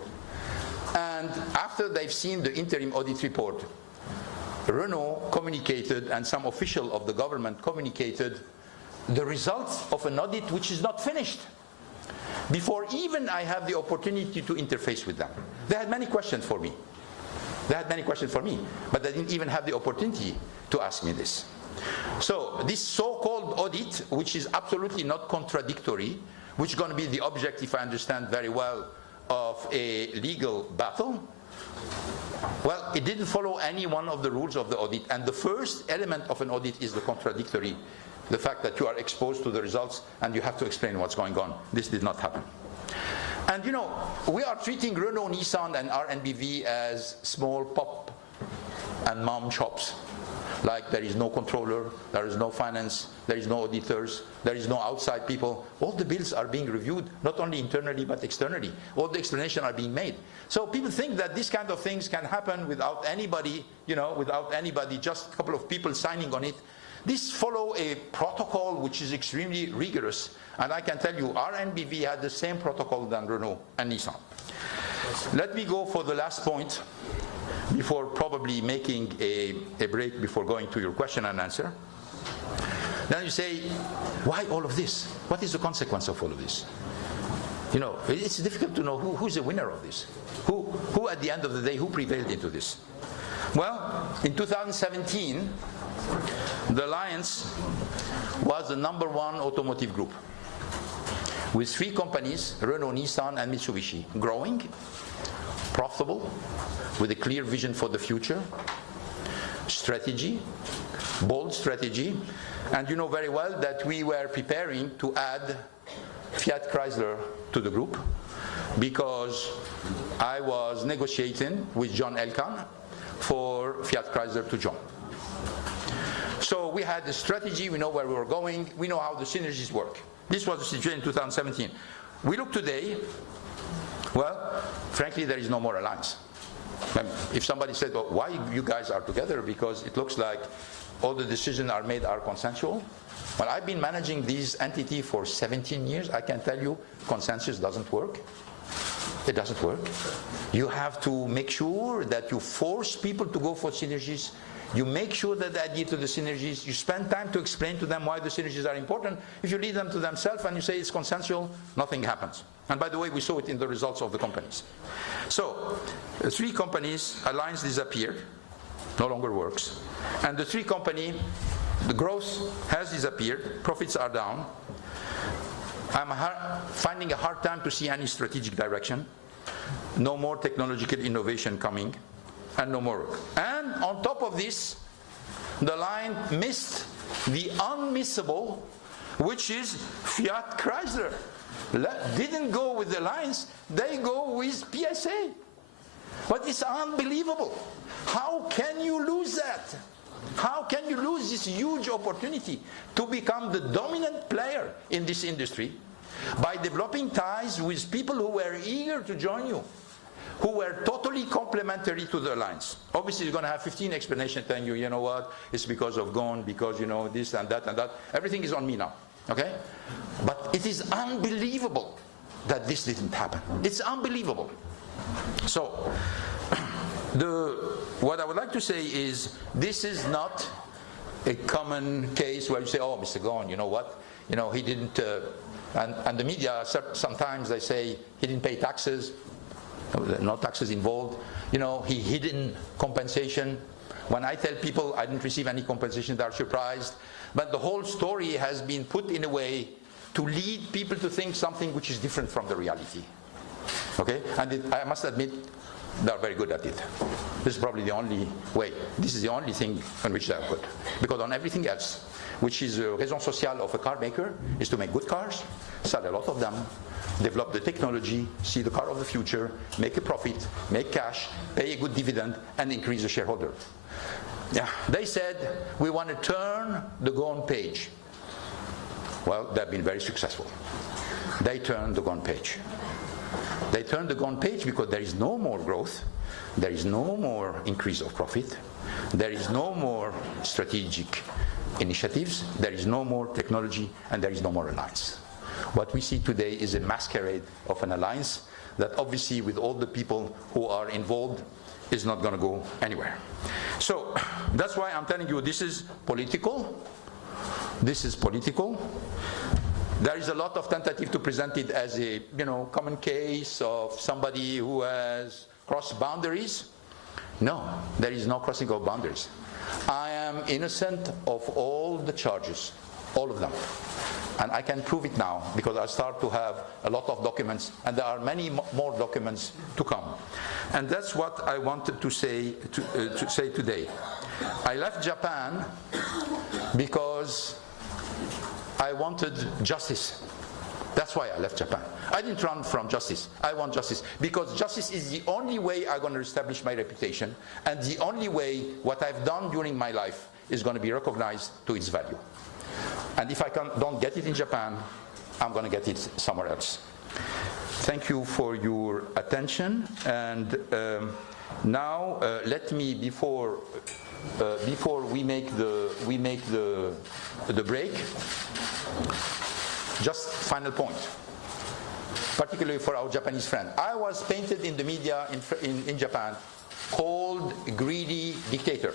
And after they've seen the interim audit report, Renault communicated, and some official of the government communicated, the results of an audit which is not finished, before even I have the opportunity to interface with them. They had many questions for me. But they didn't even have the opportunity to ask me this. So this so-called audit, which is absolutely not contradictory, which is going to be the object, if I understand very well, of a legal battle, well, it didn't follow any one of the rules of the audit. And the first element of an audit is the contradictory, the fact that you are exposed to the results and you have to explain what's going on. This did not happen. And you know, we are treating Renault, Nissan, and RNBV as small pop and mom shops. Like there is no controller, there is no finance, there is no auditors, there is no outside people. All the bills are being reviewed, not only internally but externally. All the explanations are being made. So people think that this kind of things can happen without anybody, just a couple of people signing on it. This follow a protocol which is extremely rigorous. And I can tell you, RNBV had the same protocol than Renault and Nissan. Let me go for the last point before probably making a break before going to your question and answer. Then you say, why all of this? What is the consequence of all of this? You know, it's difficult to know who's the winner of this. Who at the end of the day, who prevailed into this? Well, in 2017, the Alliance was the #1 automotive group, with 3 companies, Renault, Nissan, and Mitsubishi, growing, profitable, with a clear vision for the future, strategy, bold strategy. And you know very well that we were preparing to add Fiat Chrysler to the group, because I was negotiating with John Elkann for Fiat Chrysler to join. So we had a strategy, we know where we were going, we know how the synergies work. This was the situation in 2017. We look today, well, frankly, there is no more alliance. If somebody said, well, why you guys are together, because it looks like all the decisions are made are consensual. Well, I've been managing this entity for 17 years. I can tell you, consensus doesn't work. It doesn't work. You have to make sure that you force people to go for synergies. You make sure that they adhere to the synergies. You spend time to explain to them why the synergies are important. If you leave them to themselves and you say it's consensual, nothing happens. And by the way, we saw it in the results of the companies. So, 3 companies, alliance disappeared, no longer works. And the 3 companies, the growth has disappeared, profits are down. I'm finding a hard time to see any strategic direction. No more technological innovation coming, and no more work. And on top of this, the line missed the unmissable which is Fiat Chrysler. Didn't go with the alliance, they go with PSA. But it's unbelievable. How can you lose that? How can you lose this huge opportunity to become the dominant player in this industry by developing ties with people who were eager to join you, who were totally complementary to the alliance? Obviously, you're going to have 15 explanations telling you, you know what, it's because of Ghosn, because, you know, this and that and that. Everything is on me now, okay? But it is unbelievable that this didn't happen. It's unbelievable. So, what I would like to say is, this is not a common case where you say, oh, Mr. Ghosn, you know what, you know, he didn't, and the media, sometimes they say he didn't pay taxes, no taxes involved, you know, he hidden compensation. When I tell people I didn't receive any compensation, they're surprised. But the whole story has been put in a way to lead people to think something which is different from the reality. Okay? And I must admit, they're very good at it. This is probably the only way. This is the only thing on which they're good. Because on everything else, which is a raison sociale of a car maker, is to make good cars, sell a lot of them, develop the technology, see the car of the future, make a profit, make cash, pay a good dividend, and increase the shareholder. Yeah, they said, we want to turn the Ghosn page. Well, they've been very successful. They turned the Ghosn page. They turned the Ghosn page because there is no more growth, there is no more increase of profit, there is no more strategic initiatives, there is no more technology, and there is no more alliance. What we see today is a masquerade of an alliance that obviously, with all the people who are involved, is not going to go anywhere. So that's why I'm telling you, this is political. This is political. There is a lot of tentative to present it as a, you know, common case of somebody who has crossed boundaries. No, there is no crossing of boundaries. I am innocent of all the charges, all of them. And I can prove it now because I start to have a lot of documents, and there are many more documents to come. And that's what I wanted to say today. I left Japan because I wanted justice. That's why I left Japan. I didn't run from justice. I want justice because justice is the only way I'm going to establish my reputation, and the only way what I've done during my life is going to be recognized to its value. And if I don't get it in Japan, I'm going to get it somewhere else. Thank you for your attention. And now let me, before we make the break, just final point, particularly for our Japanese friend. I was painted in the media in Japan called greedy dictator.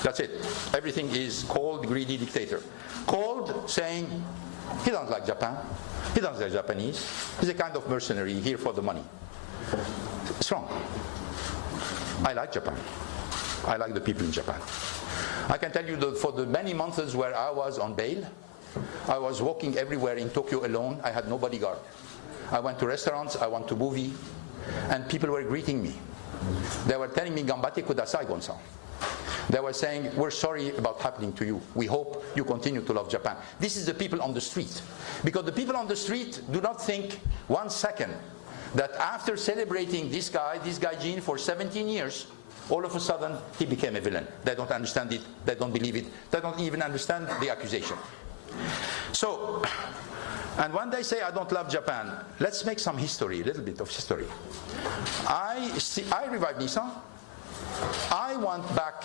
That's it. Everything is cold, greedy dictator. Cold, saying he doesn't like Japan, he doesn't like Japanese, he's a kind of mercenary here for the money. It's wrong. I like Japan. I like the people in Japan. I can tell you that for the many months where I was on bail, I was walking everywhere in Tokyo alone. I had no bodyguard. I went to restaurants, I went to movie, and people were greeting me. They were telling me, "Gambate kudasai, Ghosn." They were saying, "We're sorry about happening to you. We hope you continue to love Japan." This is the people on the street. Because the people on the street do not think 1 second that after celebrating this guy Jean, for 17 years, all of a sudden he became a villain. They don't understand it, they don't believe it, they don't even understand the accusation. So, and when they say I don't love Japan, let's make some history, a little bit of history. I revived Nissan. I went back,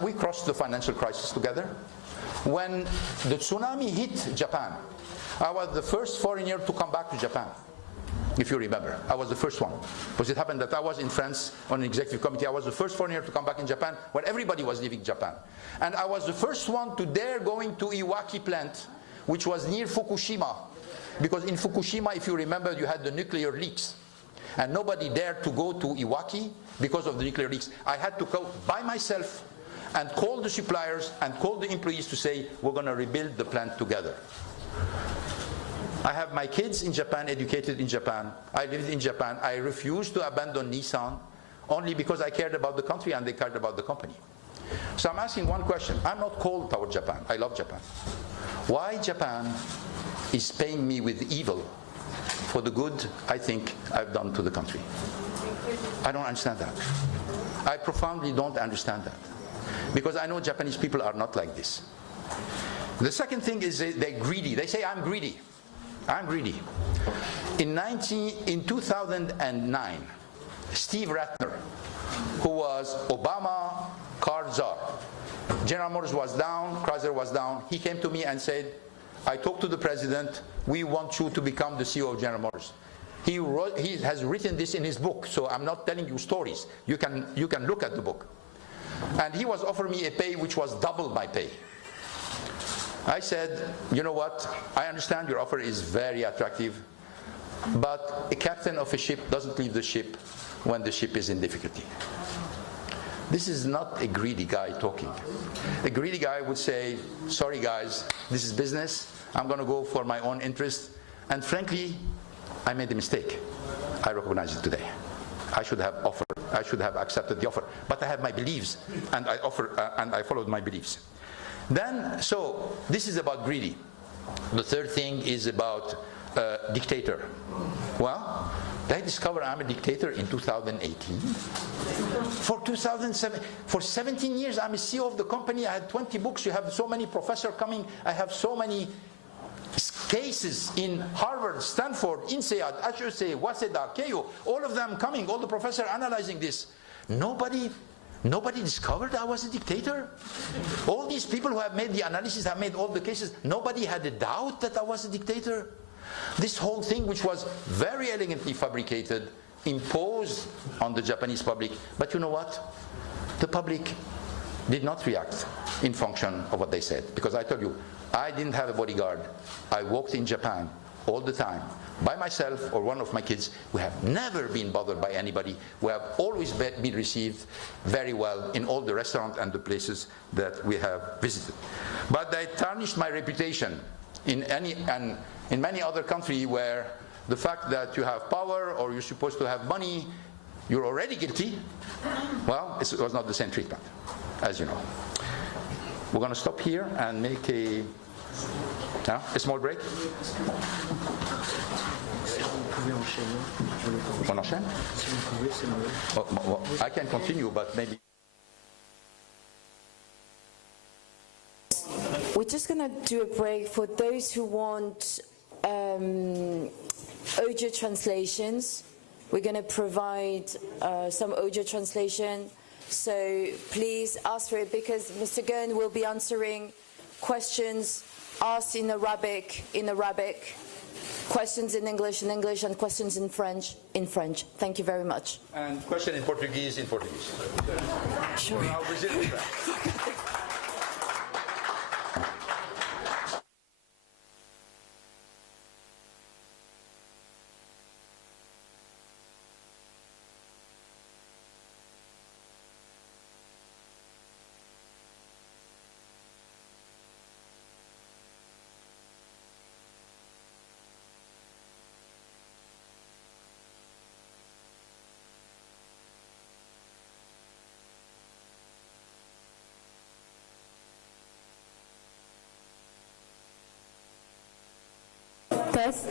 we crossed the financial crisis together. When the tsunami hit Japan, I was the first foreigner to come back to Japan. If you remember, I was the first one. Because it happened that I was in France on an executive committee. I was the first foreigner to come back in Japan when everybody was leaving Japan. And I was the first one to dare going to Iwaki plant, which was near Fukushima. Because in Fukushima, if you remember, you had the nuclear leaks. And nobody dared to go to Iwaki because of the nuclear leaks. I had to go by myself and call the suppliers and call the employees to say, we're going to rebuild the plant together. I have my kids in Japan, educated in Japan. I lived in Japan. I refused to abandon Nissan only because I cared about the country and they cared about the company. So I'm asking one question. I'm not cold toward Japan. I love Japan. why Japan is paying me with evil for the good I think I've done to the country. I don't understand that. I profoundly don't understand that. Because I know Japanese people are not like this. The second thing is they're greedy. They say, I'm greedy. I'm greedy. In 2009, Steve Ratner, who was Obama car czar, General Motors was down, Chrysler was down, he came to me and said, I talked to the president, we want you to become the CEO of General Motors. He has written this in his book, so I'm not telling you stories. You can look at the book. And he was offering me a pay which was double my pay. I said, you know what, I understand your offer is very attractive, but a captain of a ship doesn't leave the ship when the ship is in difficulty. This is not a greedy guy talking. A greedy guy would say, sorry guys, this is business, I'm going to go for my own interest, and frankly, I made a mistake. I recognize it today. I should have offered, I should have accepted the offer, but I have my beliefs, and I followed my beliefs. Then, so this is about greedy. The third thing is about dictator. Well, I discovered I'm a dictator in 2018. For 2007, for 17 years, I'm a CEO of the company. I had 20 books. You have so many professors coming. I have so many cases in Harvard, Stanford, INSEAD, HEC, Waseda, KU, all of them coming, all the professors analyzing this. Nobody discovered I was a dictator. All these people who have made the analysis, have made all the cases, nobody had a doubt that I was a dictator. This whole thing, which was very elegantly fabricated, imposed on the Japanese public. But you know what? The public did not react in function of what they said. Because I told you, I didn't have a bodyguard. I walked in Japan all the time, by myself or one of my kids. We have never been bothered by anybody. We have always been received very well in all the restaurants and the places that we have visited. But they tarnished my reputation in many other countries where the fact that you have power or you're supposed to have money, you're already guilty. Well, it was not the same treatment, as you know. We're going to stop here and make a small break. On enchaîne? I can continue, but maybe. We're just going to do a break for those who want audio translations. We're going to provide some audio translation. So please ask for it, because Mr. Ghosn will be answering questions asked in Arabic, questions in English, and questions in French, Thank you very much. And question in Portuguese, Sure. Test.